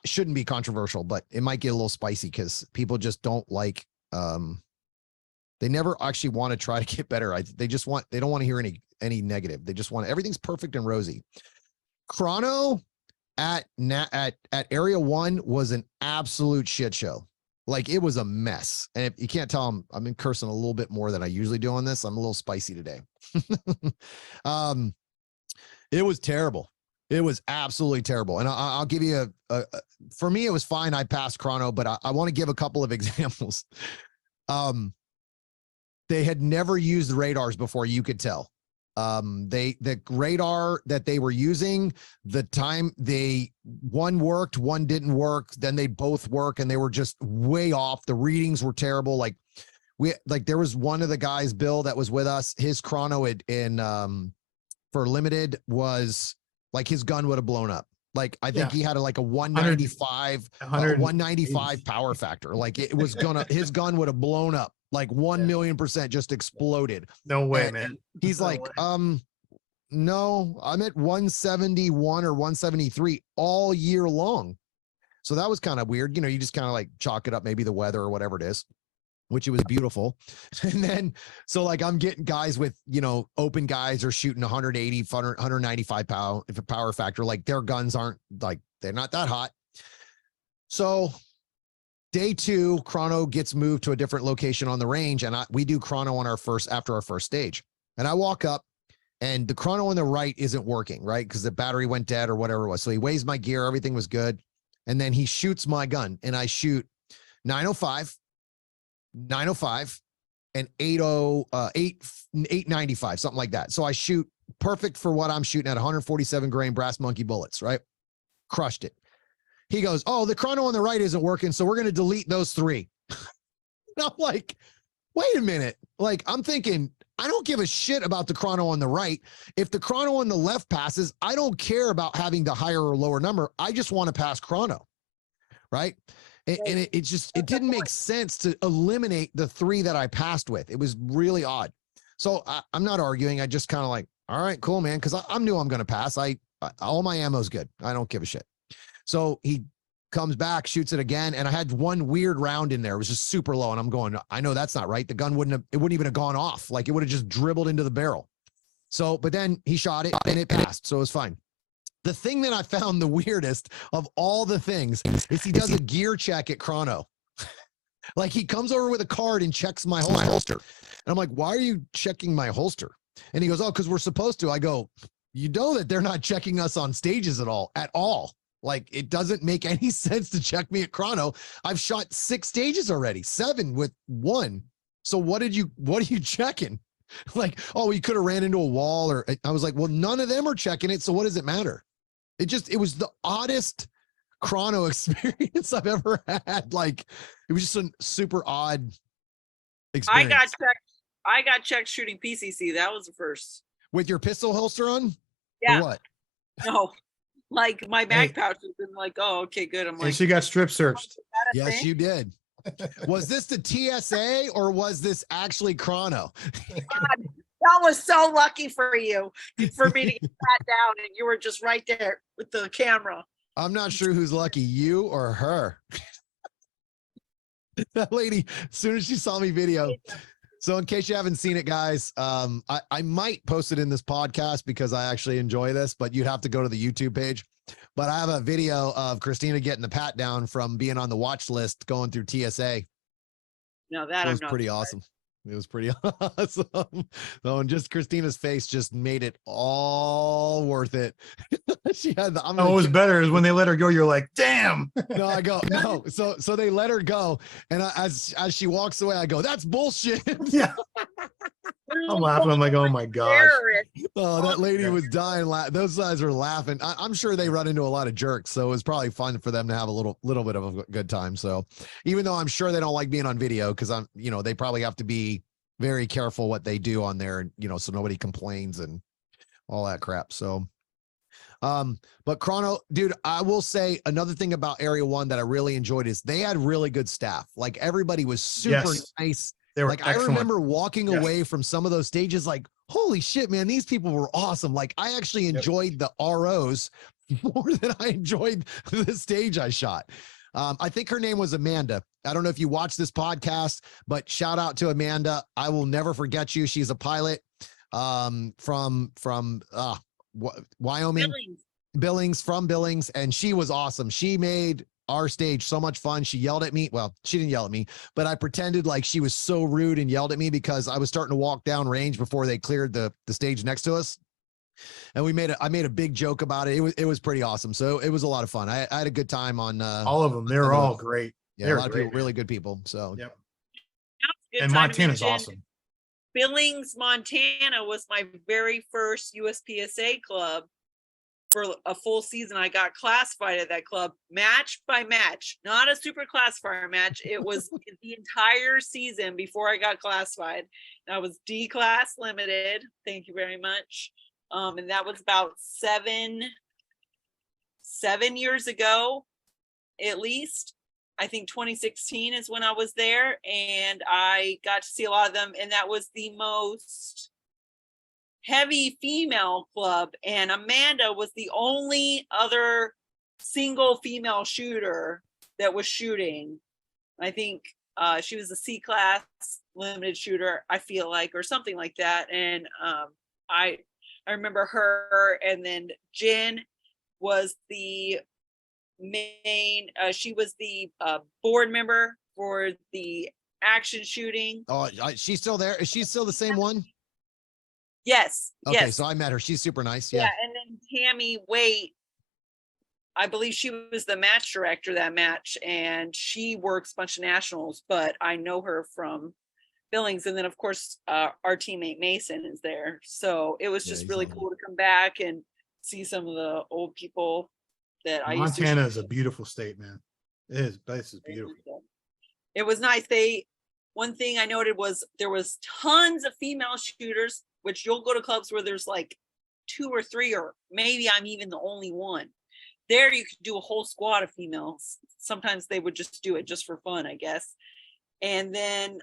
shouldn't be controversial, but it might get a little spicy because people just don't like, they never actually want to try to get better. They don't want to hear any negative. They just want everything's perfect and rosy. Chrono at Area 1 was an absolute shit show. Like, it was a mess. And if you can't tell, I'm cursing a little bit more than I usually do on this. I'm a little spicy today. It was terrible. It was absolutely terrible. And I'll give you for me, it was fine. I passed Chrono, but I want to give a couple of examples. They had never used radars before, you could tell. The radar that they were using, the time one worked, one didn't work, then they both work, and they were just way off. The readings were terrible. Like, there was one of the guys, Bill, that was with us, his chrono for limited was like, his gun would have blown up. Like, I think he had a 195 power factor. Like, it was his gun would have blown up. Like 1,000,000% just exploded. No way, man. He's no, I'm at 171 or 173 all year long. So that was kind of weird. You know, you just kind of like chalk it up, maybe the weather or whatever it is, which it was beautiful. And then, so like, I'm getting guys with, open guys are shooting 180, 195 power factor. Like, their guns aren't like, they're not that hot. So Day 2, Chrono gets moved to a different location on the range, and we do Chrono after our first stage. And I walk up, and the Chrono on the right isn't working, right? Because the battery went dead or whatever it was. So he weighs my gear, everything was good. And then he shoots my gun, and I shoot 905, and 895, something like that. So I shoot perfect for what I'm shooting at 147 grain brass monkey bullets, right? Crushed it. He goes, oh, the chrono on the right isn't working, so we're going to delete those 3. And I'm like, wait a minute. Like, I'm thinking, I don't give a shit about the chrono on the right. If the chrono on the left passes, I don't care about having the higher or lower number. I just want to pass chrono, right? It didn't make sense to eliminate the 3 that I passed with. It was really odd. So I'm not arguing. I just kind of like, all right, cool, man. Cause I'm new. I'm going to pass. All my ammo's good. I don't give a shit. So he comes back, shoots it again. And I had one weird round in there. It was just super low. And I'm going, I know that's not right. The gun wouldn't even have gone off. Like it would have just dribbled into the barrel. So, but then he shot it and it passed. So it was fine. The thing that I found the weirdest of all the things is he does a gear check at chrono. Like he comes over with a card and checks my holster. And I'm like, why are you checking my holster? And he goes, oh, because we're supposed to. I go, you know that they're not checking us on stages at all. Like it doesn't make any sense to check me at chrono. I've shot 6 stages already, 7 with 1. So what are you checking? Like, oh, you could have ran into a wall, or I was like, well, none of them are checking it. So what does it matter? It was the oddest chrono experience I've ever had. Like it was just a super odd experience. I got checked shooting PCC. That was the first. With your pistol holster on? Yeah. Or what? No, like my mag pouch has been like, oh, okay, good. I'm like, And she got strip searched. Yes, you did. Was this the TSA or was this actually chrono? God, that was so lucky for you, for me to get that down, and you were just right there with the camera. I'm not sure who's lucky, you or her. That lady, as soon as she saw me video. So in case you haven't seen it, guys, I might post it in this podcast because I actually enjoy this, but you'd have to go to the YouTube page. But I have a video of Christina getting the pat down from being on the watch list going through TSA. No, that was pretty awesome. It was pretty awesome. So, and just Christina's face just made it all worth it. She had the. What was better is when they let her go. You're like, damn. No, I go no. So they let her go, and as she walks away, I go, that's bullshit. Yeah. I'm laughing. I'm like, oh my gosh. Oh, that lady was dying. Those guys were laughing. I'm sure they run into a lot of jerks, so it was probably fun for them to have a little bit of a good time. So, even though I'm sure they don't like being on video, because they probably have to be very careful what they do on there, so nobody complains and all that crap. So, but chrono, dude, I will say another thing about Area 1 that I really enjoyed is they had really good staff. Like everybody was super nice. They were like excellent. I remember walking away from some of those stages like, holy shit, man, these people were awesome. Like I actually enjoyed the ROs more than I enjoyed the stage I shot. I think her name was Amanda. I don't know if you watch this podcast, but shout out to Amanda. I will never forget you. She's a pilot from Wyoming. Billings, and she was awesome. She made our stage so much fun. She yelled at me. Well, she didn't yell at me, but I pretended like she was so rude and yelled at me because I was starting to walk down range before they cleared the stage next to us. And I made a big joke about it. It was pretty awesome. So it was a lot of fun. I had a good time on all of them. They were all great. Yeah, a lot of people, really good people. So yep. And Montana's awesome. Billings, Montana was my very first USPSA club. For a full season, I got classified at that club, match by match, not a super classifier match. It was the entire season before I got classified. And I was D class limited. Thank you very much. And that was about seven years ago, at least. I think 2016 is when I was there, and I got to see a lot of them. And that was the most heavy female club, and Amanda was the only other single female shooter that was shooting. I think she was a C class limited shooter, I feel like, or something like that. And I remember her, and then Jen was the main, she was the board member for the action shooting. Oh, she's still there? Is she still the same one? Yes. Okay, yes. so I met her. She's super nice. Yeah. And then Tammy Waite, I believe she was the match director that match, and she works a bunch of nationals, but I know her from Billings. And then of course our teammate Mason is there. So it was just really cool to come back and see some of the old people that I used to. Montana is a beautiful state, man. It is. This is beautiful. It was nice. One thing I noted was there was tons of female shooters, which you'll go to clubs where there's like 2 or 3, or maybe I'm even the only one. there you could do a whole squad of females. Sometimes they would just do it just for fun, I guess. And then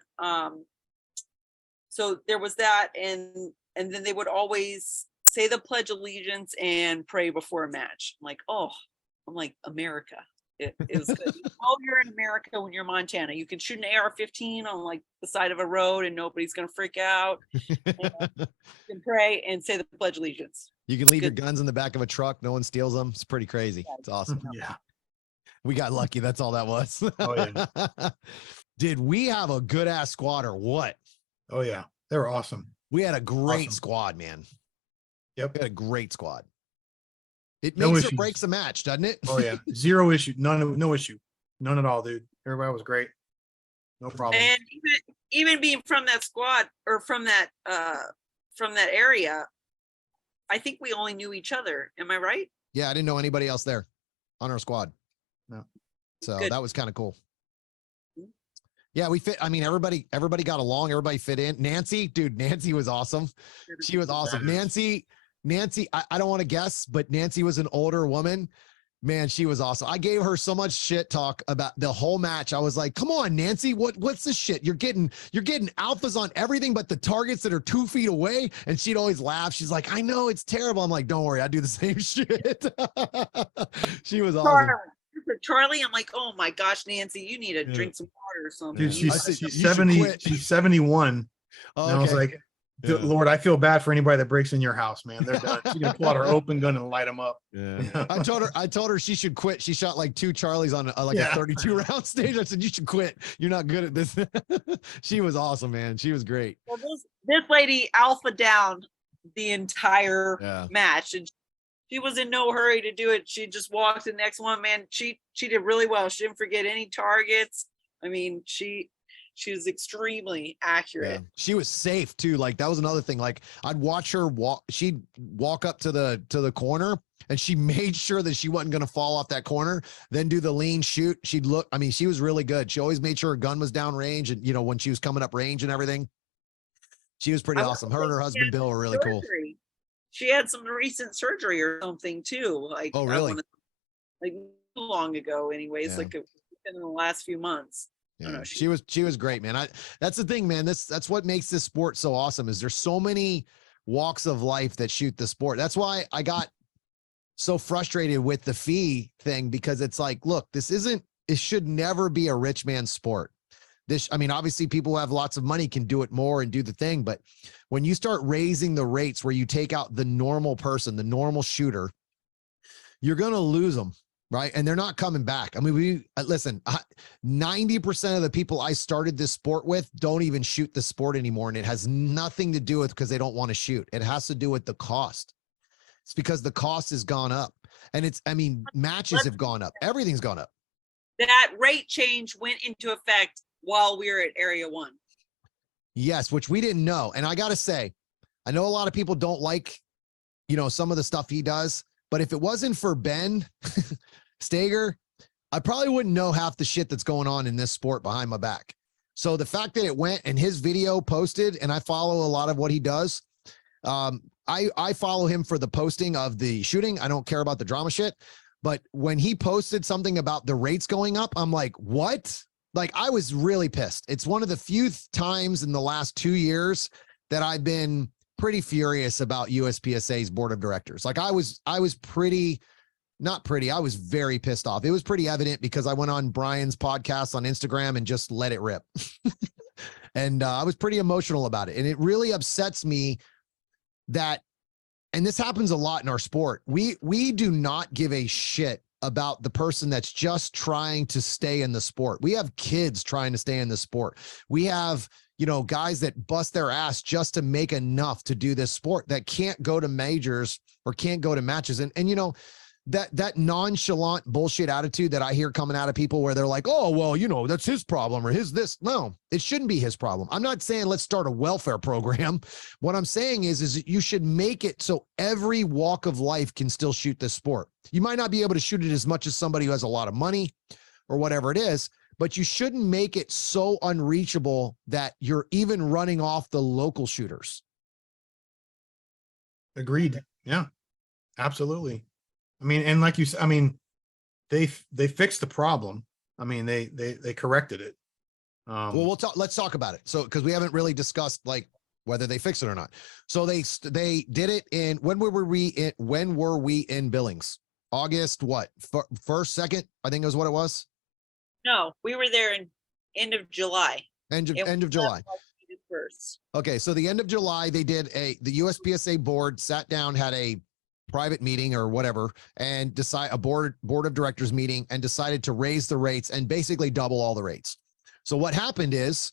so there was that, and then they would always say the Pledge of Allegiance and pray before a match. I'm like, America. It was good. Oh, you're in America when you're Montana. You can shoot an AR-15 on like the side of a road and nobody's gonna freak out. And you can pray and say the Pledge of Allegiance. You can leave your guns in the back of a truck. No one steals them. It's pretty crazy. It's awesome. Yeah. We got lucky. That's all that was. Oh, yeah. Did we have a good ass squad or what? Oh, yeah. They were awesome. We had a great squad, man. Yep. We had a great squad. It No makes or issues. breaks a match, doesn't it? Oh, yeah. Zero issue. No issue. None at all, dude. Everybody was great. No problem. And even being from that squad or from that area, I think we only knew each other. Am I right? Yeah, I didn't know anybody else there on our squad. No. So Good. that was kind of cool. Yeah, we fit. I mean, everybody got along. Everybody fit in. Nancy was awesome. She was awesome. Nancy, I don't want to guess, but Nancy was an older woman. Man, she was awesome. I gave her so much shit talk about the whole match. I was like, come on, Nancy, what's this shit? You're getting alphas on everything but the targets that are 2 feet away. And she'd always laugh. She's like, I know it's terrible. I'm like, don't worry, I do the same shit. She was awesome. Charlie, I'm like, oh my gosh, Nancy, you need to drink some water or something. Dude, she's 70. She's 71. Oh, and I was like, Lord, I feel bad for anybody that breaks in your house, man. They're done. She's gonna pull out her open gun and light them up. Yeah. I told her she should quit. She shot like 2 Charlies on a 32 round stage. I said, you should quit. You're not good at this. She was awesome, man. She was great. Well, this lady alpha down the entire match, and she was in no hurry to do it. She just walked to the next one, man. She did really well. She didn't forget any targets. I mean, she was extremely accurate. Yeah. She was safe too. Like that was another thing. Like I'd watch her walk. She'd walk up to the corner, and she made sure that she wasn't going to fall off that corner. Then do the lean shoot. She'd look. I mean, she was really good. She always made sure her gun was down range, and when she was coming up range and everything, she was pretty awesome. Her and her husband Bill were really cool. She had some recent surgery or something too. Like, oh really? Like too long ago, anyways. Like in the last few months. Yeah, she was great, man. That's the thing, man. That's what makes this sport so awesome. Is there's so many walks of life that shoot the sport. That's why I got so frustrated with the fee thing, because it's like, look, it should never be a rich man's sport. I mean, obviously people who have lots of money can do it more and do the thing, but when you start raising the rates where you take out the normal person, the normal shooter, you're going to lose them, right? And they're not coming back. I mean, listen, 90% of the people I started this sport with don't even shoot the sport anymore. And it has nothing to do with because they don't want to shoot. It has to do with the cost. It's because the cost has gone up, and matches have gone up. Everything's gone up. That rate change went into effect while we were at Area 1. Yes, which we didn't know. And I got to say, I know a lot of people don't like, some of the stuff he does, but if it wasn't for Ben Stager, I probably wouldn't know half the shit that's going on in this sport behind my back. So the fact that it went and his video posted, and I follow a lot of what he does. I follow him for the posting of the shooting. I don't care about the drama shit. But when he posted something about the rates going up, I'm like, what? Like, I was really pissed. It's one of the few times in the last 2 years that I've been pretty furious about USPSA's board of directors. Like I was very pissed off. It was pretty evident because I went on Brian's podcast on Instagram and just let it rip. And I was pretty emotional about it. And it really upsets me that, and this happens a lot in our sport, we do not give a shit about the person that's just trying to stay in the sport. We have kids trying to stay in the sport. We have, guys that bust their ass just to make enough to do this sport that can't go to majors or can't go to matches. And that nonchalant bullshit attitude that I hear coming out of people where they're like, oh, well, that's his problem or this. No, it shouldn't be his problem. I'm not saying let's start a welfare program. What I'm saying is that you should make it so every walk of life can still shoot this sport. You might not be able to shoot it as much as somebody who has a lot of money or whatever it is, but you shouldn't make it so unreachable that you're even running off the local shooters. Agreed. Yeah, absolutely. I mean, and like you said, I mean, they fixed the problem. I mean, they corrected it. Well, let's talk about it. So, because we haven't really discussed like whether they fix it or not. So they did it in, when were we in Billings? August, what? First, second, I think is what it was. No, we were there in end of July. End of July. First. Okay, so the end of July, they did the USPSA board sat down, had a private meeting or whatever, and a board of directors meeting, and decided to raise the rates and basically double all the rates. So what happened is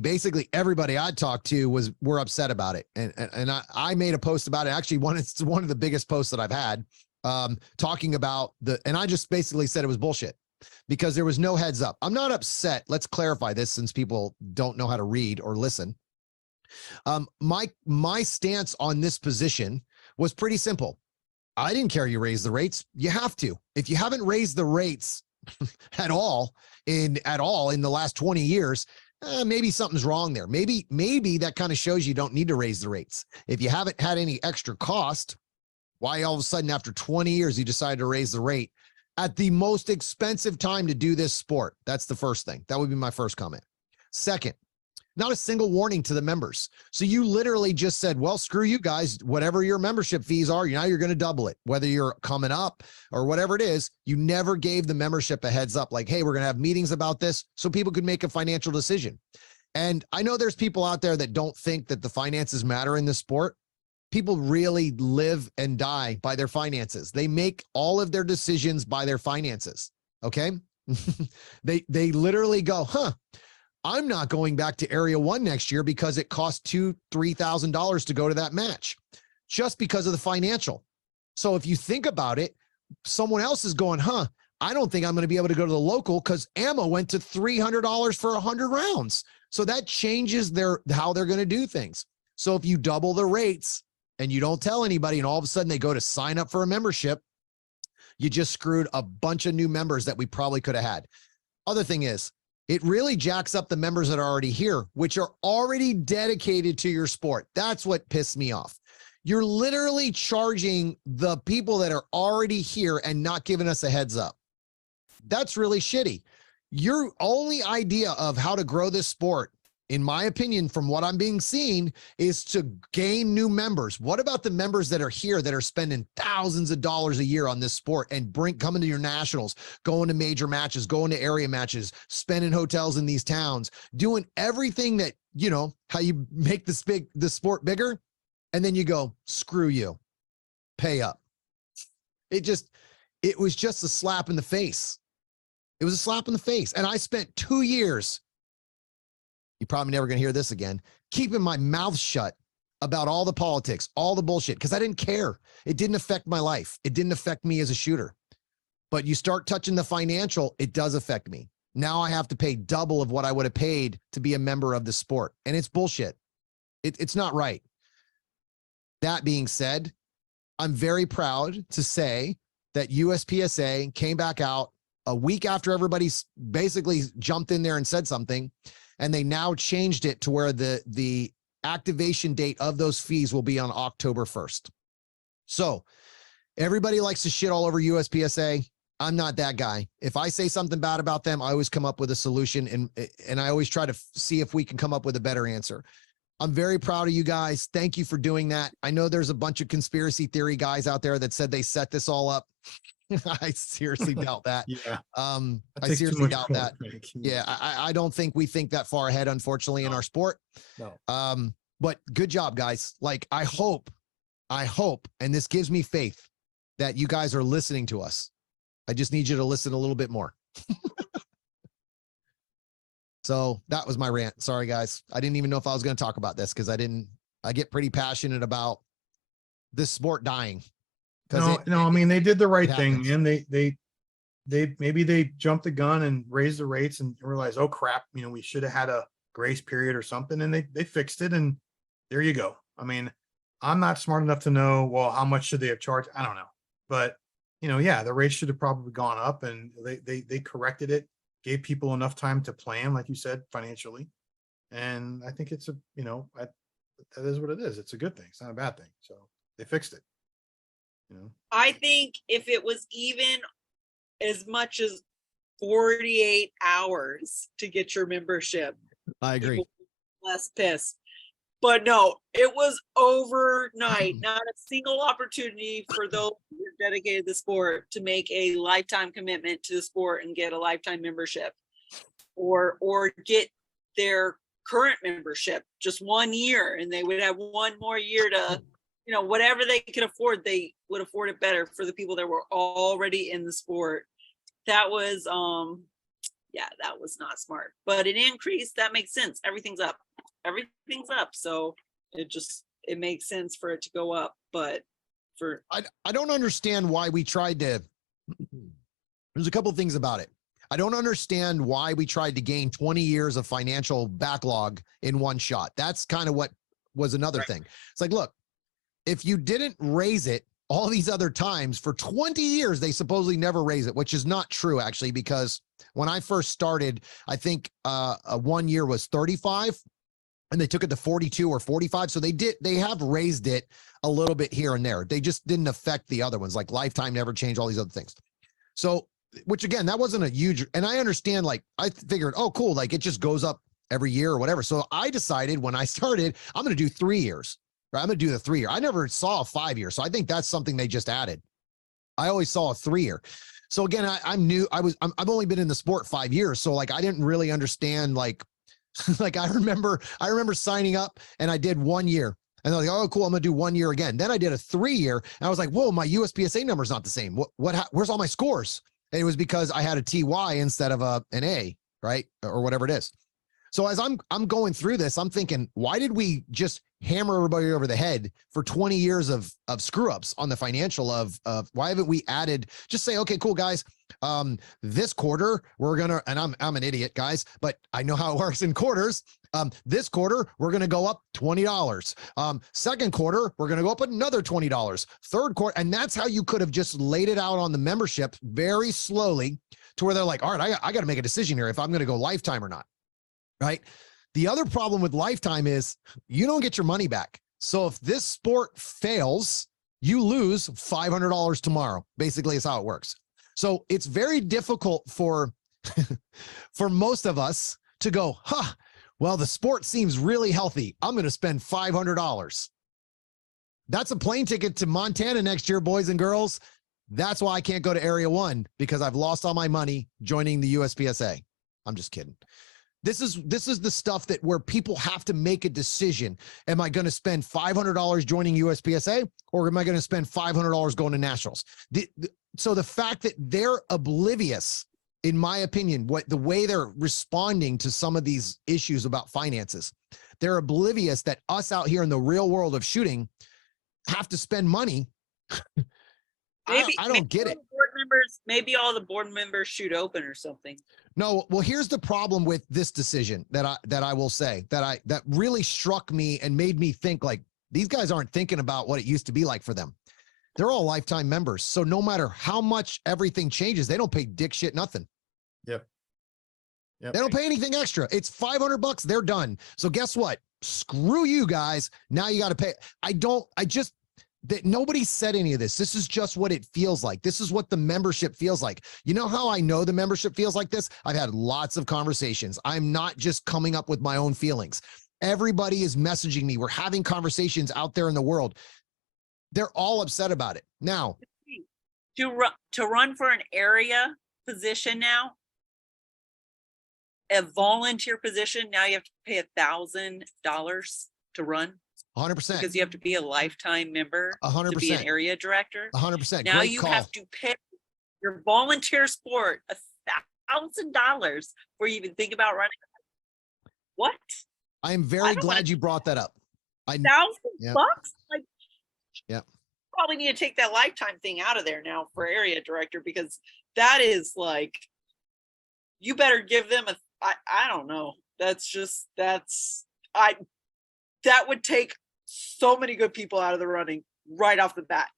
basically everybody I talked to were upset about it. And I made a post about it. Actually, it's one of the biggest posts that I've had, talking about and I just basically said it was bullshit because there was no heads up. I'm not upset. Let's clarify this since people don't know how to read or listen. My stance on this position was pretty simple. I didn't care you raise the rates. You have to. If you haven't raised the rates at all in the last 20 years, maybe something's wrong there. Maybe that kind of shows you don't need to raise the rates. If you haven't had any extra cost, why all of a sudden after 20 years you decided to raise the rate at the most expensive time to do this sport? That's the first thing. That would be my first comment. Second, not a single warning to the members. So you literally just said, well, screw you guys, whatever your membership fees are, now you're going to double it, whether you're coming up or whatever it is. You never gave the membership a heads up like, hey, we're going to have meetings about this so people could make a financial decision. And I know there's people out there that don't think that the finances matter in this sport. People really live and die by their finances. They make all of their decisions by their finances. Okay. They literally go, I'm not going back to Area 1 next year because it costs $2,000-$3,000 to go to that match just because of the financial. So if you think about it, someone else is going, I don't think I'm going to be able to go to the local because ammo went to $300 for 100 rounds. So that changes how they're going to do things. So if you double the rates and you don't tell anybody and all of a sudden they go to sign up for a membership, you just screwed a bunch of new members that we probably could have had. Other thing is, it really jacks up the members that are already here, which are already dedicated to your sport. That's what pissed me off. You're literally charging the people that are already here and not giving us a heads up. That's really shitty. Your only idea of how to grow this sport, in my opinion, from what I'm being seen, is to gain new members. What about the members that are here that are spending thousands of dollars a year on this sport and coming to your nationals, going to major matches, going to area matches, spending hotels in these towns, doing everything that, how you make the sport bigger. And then you go, screw you, pay up. It was just a slap in the face. It was a slap in the face. And I spent 2 years, you're probably never going to hear this again, keeping my mouth shut about all the politics, all the bullshit, because I didn't care. It didn't affect my life. It didn't affect me as a shooter. But you start touching the financial, it does affect me. Now I have to pay double of what I would have paid to be a member of the sport. And it's bullshit. It's not right. That being said, I'm very proud to say that USPSA came back out a week after everybody's basically jumped in there and said something. And they now changed it to where the activation date of those fees will be on October 1st. So everybody likes to shit all over USPSA. I'm not that guy. If I say something bad about them, I always come up with a solution and I always try to see if we can come up with a better answer. I'm very proud of you guys. Thank you for doing that. I know there's a bunch of conspiracy theory guys out there that said they set this all up. I seriously doubt that. Yeah. I seriously doubt that. Yeah. I don't think we think that far ahead, unfortunately, in our sport. No. But good job, guys. Like, I hope, and this gives me faith that you guys are listening to us. I just need you to listen a little bit more. So that was my rant. Sorry, guys. I didn't even know if I was going to talk about this because I get pretty passionate about this sport dying. No, I mean, they did the right thing, man. They maybe they jumped the gun and raised the rates and realized, oh crap, we should have had a grace period or something. And they fixed it. And there you go. I mean, I'm not smart enough to know, well, how much should they have charged? I don't know. But, yeah, the rates should have probably gone up and they corrected it, gave people enough time to plan, like you said, financially. And I think it's that is what it is. It's a good thing. It's not a bad thing. So they fixed it. You know, I think if it was even as much as 48 hours to get your membership, I agree. people were less pissed. But no, it was overnight. Not a single opportunity for those who are dedicated to the sport to make a lifetime commitment to the sport and get a lifetime membership, or get their current membership just 1 year, and they would have one more year to, whatever they could afford, they would afford it better for the people that were already in the sport. That was that was not smart, but an increase that makes sense. Everything's up, so it makes sense for it to go up. But I don't understand why we tried to. There's a couple of things about it. I don't understand why we tried to gain 20 years of financial backlog in one shot. That's kind of what was another thing. It's like, look, if you didn't raise it all these other times for 20 years, they supposedly never raise it, which is not true, actually, because when I first started, I think 1 year was 35 and they took it to 42 or 45. So they have raised it a little bit here and there. They just didn't affect the other ones, like lifetime never changed, all these other things. So, which again, that wasn't a huge, and I understand, like, I figured, oh, cool, like it just goes up every year or whatever. So I decided when I started, I'm going to do 3 years, right? I'm going to do the 3 year. I never saw a 5 year. So I think that's something they just added. I always saw a 3 year. So again, I'm new. I've only been in the sport 5 years. So like, I didn't really understand, like, like I remember signing up and I did 1 year. And they're like, oh, cool, I'm going to do 1 year again. Then I did a 3 year. And I was like, whoa, my USPSA number is not the same. Where's all my scores? And it was because I had a TY instead of an A, right? Or whatever it is. So as I'm going through this, I'm thinking, why did we just hammer everybody over the head for 20 years of screw ups on the financial of why haven't we added, just say, okay, cool, guys. This quarter we're going to, and I'm an idiot, guys, but I know how it works in quarters. This quarter, we're going to go up $20. Second quarter, we're going to go up another $20. Third quarter. And that's how you could have just laid it out on the membership very slowly to where they're like, all right, I got to make a decision here if I'm going to go lifetime or not. Right. The other problem with lifetime is you don't get your money back. So if this sport fails, you lose $500 tomorrow, basically is how it works. So it's very difficult for most of us to go, well, the sport seems really healthy. I'm going to spend $500. That's a plane ticket to Montana next year, boys and girls. That's why I can't go to Area 1, because I've lost all my money joining the USPSA. I'm just kidding. This is the stuff that where people have to make a decision. Am I going to spend $500 joining USPSA, or am I going to spend $500 going to nationals? So the fact that they're oblivious, in my opinion, the way they're responding to some of these issues about finances, they're oblivious that us out here in the real world of shooting have to spend money. I don't get it. Maybe all the board members shoot open or something. No, well, here's the problem with this decision that I will say that really struck me and made me think, like, these guys aren't thinking about what it used to be like for them. They're all lifetime members. So no matter how much everything changes, they don't pay dick shit, nothing. Yep. They don't pay anything extra. It's $500. They're done. So guess what? Screw you guys. Now you got to pay. That nobody said any of this. This is just what it feels like. This is what the membership feels like. You know how I know the membership feels like this? I've had lots of conversations. I'm not just coming up with my own feelings. Everybody is messaging me. We're having conversations out there in the world. They're all upset about it. Now, to run for an area position now, a volunteer position, now you have to pay $1,000 to run. 100%. Because you have to be a lifetime member 100%. to be an area director. 100%. Now you have to pay your volunteer sport $1,000 before you even think about running. What? I am very glad you brought that up. $1,000? Yep. Like, yeah. Probably need to take that lifetime thing out of there now for area director, because that is like, you better give them I don't know. That would take so many good people out of the running right off the bat.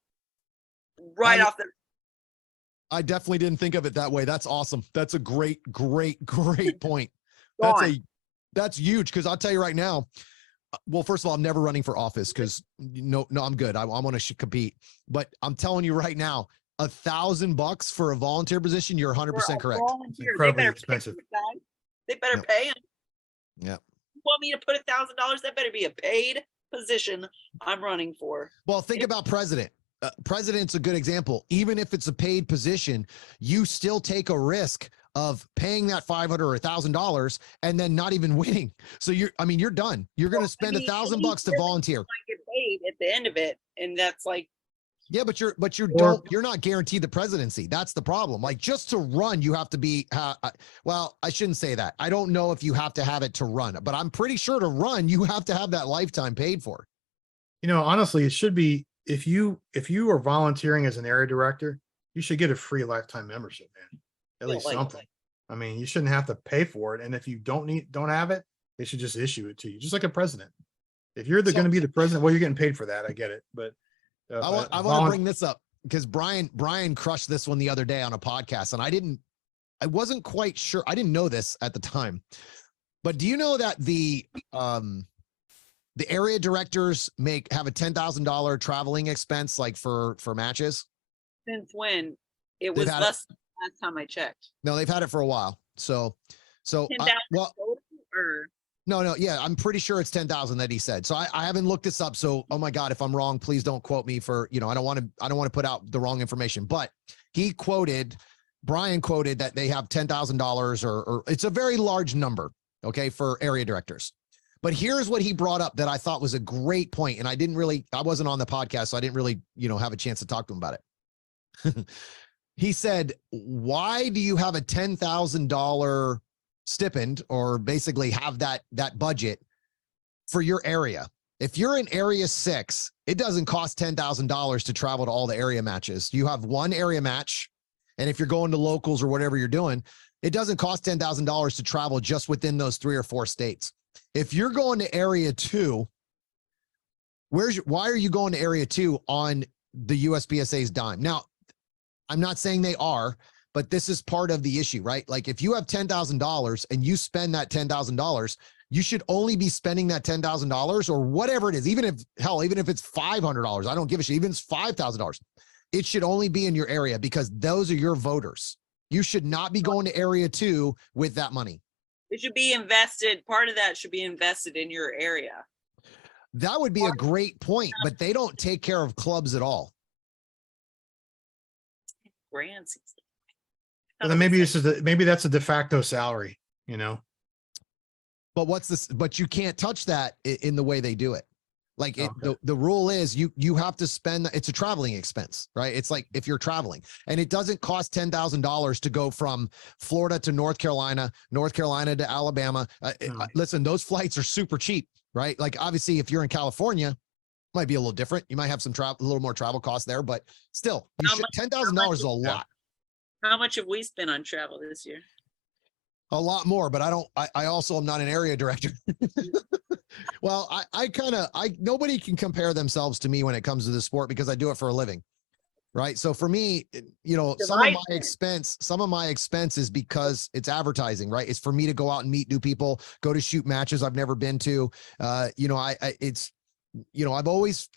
I definitely didn't think of it that way. That's awesome. That's a great point. That's huge. Cause I'll tell you right now, well, first of all, I'm never running for office because no, I'm good. I want to compete. But I'm telling you right now, $1,000 for a volunteer position, you're 100% correct. It's incredibly expensive. They better Yep. pay him. Yeah. You want me to put $1,000? That better be a paid position I'm running for. Well, think about president. President's a good example. Even if it's a paid position, you still take a risk of paying that $500 or $1,000 and then not even winning. So you're done. You're going to spend $1,000 to volunteer. Get paid at the end of it, and that's like. Yeah, but you're not guaranteed the presidency. That's the problem. Like, just to run, you have to be, well, I shouldn't say that. I don't know if you have to have it to run, but I'm pretty sure to run, you have to have that lifetime paid for. Honestly, it should be, if you are volunteering as an area director, you should get a free lifetime membership, man. At least something. I mean, you shouldn't have to pay for it. And if you don't have it, they should just issue it to you, just like a president. If you're going to be the president, well, you're getting paid for that. I get it. But I want to bring this up because Brian crushed this one the other day on a podcast, and I wasn't quite sure. I didn't know this at the time, but do you know that the area directors have a $10,000 traveling expense, like for matches? Since when? It was less than last time I checked. No, they've had it for a while. So, No, yeah, I'm pretty sure it's 10,000 that he said. So I haven't looked this up. So, oh my God, if I'm wrong, please don't quote me for, I don't want to put out the wrong information. But Brian quoted that they have $10,000 or it's a very large number, okay, for area directors. But here's what he brought up that I thought was a great point, and I wasn't on the podcast, so I didn't really, have a chance to talk to him about it. He said, "Why do you have a $10,000 stipend, or basically have that budget for your area? If you're in area 6, it doesn't cost $10,000 to travel to all the area matches. You have one area match, and if you're going to locals or whatever you're doing, it doesn't cost $10,000 to travel just within those 3 or 4 states. If you're going to area 2, why are you going to area 2 on the USPSA's dime?" Now, I'm not saying they are, but this is part of the issue, right? Like, if you have $10,000 and you spend that $10,000, you should only be spending that $10,000 or whatever it is. Even if it's $500, I don't give a shit. Even if it's $5,000, it should only be in your area because those are your voters. You should not be going to area 2 with that money. It should be invested. Part of that should be invested in your area. That would be a great point, but they don't take care of clubs at all. Grants. And then maybe that's a de facto salary, But what's this? But you can't touch that in the way they do it. Like the rule is you have to spend. It's a traveling expense, right? It's like if you're traveling, and it doesn't cost $10,000 to go from Florida to North Carolina to Alabama. Listen, those flights are super cheap, right? Like, obviously, if you're in California, might be a little different. You might have a little more travel costs there, but still, $10,000 is a lot. How much have we spent on travel this year? A lot more, but I also am not an area director. Well, nobody can compare themselves to me when it comes to this sport because I do it for a living. Right. So for me, some of my expense is because it's advertising, right? It's for me to go out and meet new people, go to shoot matches I've never been to. I've always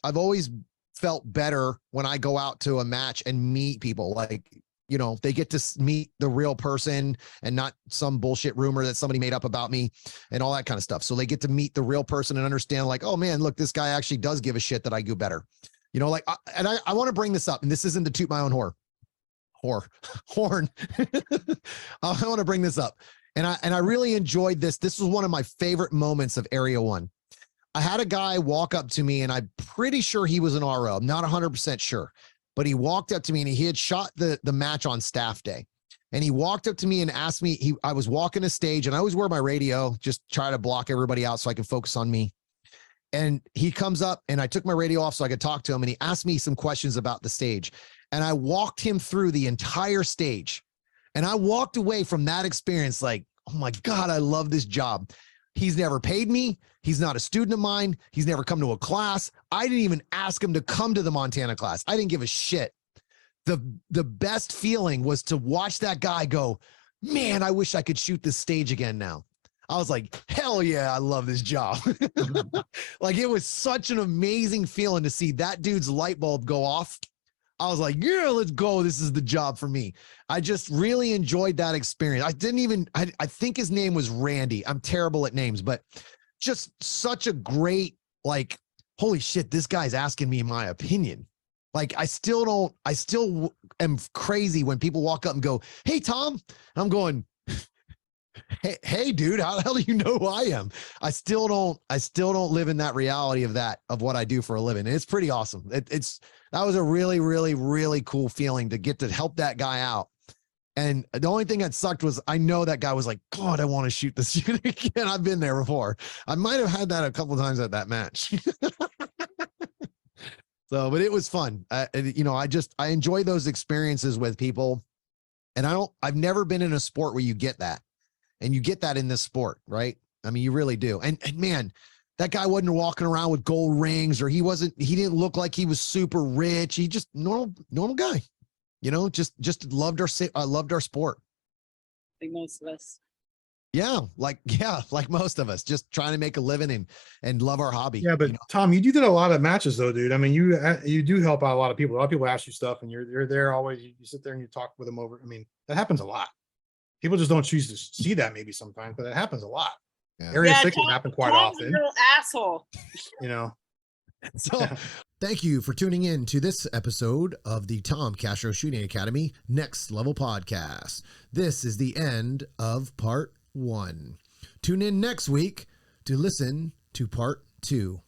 felt better when I go out to a match and meet people. Like, they get to meet the real person and not some bullshit rumor that somebody made up about me and all that kind of stuff. So they get to meet the real person and understand, like, oh man, look, this guy actually does give a shit that I do better. I want to bring this up, and this isn't to toot my own horn. I want to bring this up. And I really enjoyed this. This was one of my favorite moments of Area 1. I had a guy walk up to me, and I'm pretty sure he was an RO. I'm not 100% sure. But he walked up to me, and he had shot the match on staff day. And he walked up to me and asked me, I was walking a stage, and I always wear my radio, just try to block everybody out so I can focus on me. And he comes up, and I took my radio off so I could talk to him. And he asked me some questions about the stage. And I walked him through the entire stage. And I walked away from that experience like, oh my God, I love this job. He's never paid me. He's not a student of mine. He's never come to a class. I didn't even ask him to come to the Montana class. I didn't give a shit. The best feeling was to watch that guy go, man, I wish I could shoot this stage again now. I was like, hell yeah, I love this job. Like, it was such an amazing feeling to see that dude's light bulb go off. I was like, yeah, let's go. This is the job for me. I just really enjoyed that experience. I think his name was Randy. I'm terrible at names, but just such a great, like, holy shit, this guy's asking me my opinion. Like, I still am crazy when people walk up and go, hey, Tom. And I'm going, hey, dude, how the hell do you know who I am? I still don't live in that reality of what I do for a living. And it's pretty awesome. That was a really, really, really cool feeling to get to help that guy out. And the only thing that sucked was I know that guy was like, God, I want to shoot this unit again. I've been there before. I might have had that a couple of times at that match. So, but it was fun. I enjoy those experiences with people. And I've never been in a sport where you get that. And you get that in this sport, right? I mean, you really do. And man, that guy wasn't walking around with gold rings, or he didn't look like he was super rich. He just normal guy, just loved our sport. Like most of us. Yeah. Like most of us, just trying to make a living and love our hobby. Yeah, but Tom, you did a lot of matches though, dude. I mean, you do help out a lot of people. A lot of people ask you stuff and you're there always. You sit there and you talk with them over. I mean, that happens a lot. People just don't choose to see that maybe sometimes, but it happens a lot. Yeah. Area 6 can happen quite often. A real asshole. So thank you for tuning in to this episode of the Tom Castro Shooting Academy Next Level Podcast. This is the end of part 1. Tune in next week to listen to part 2.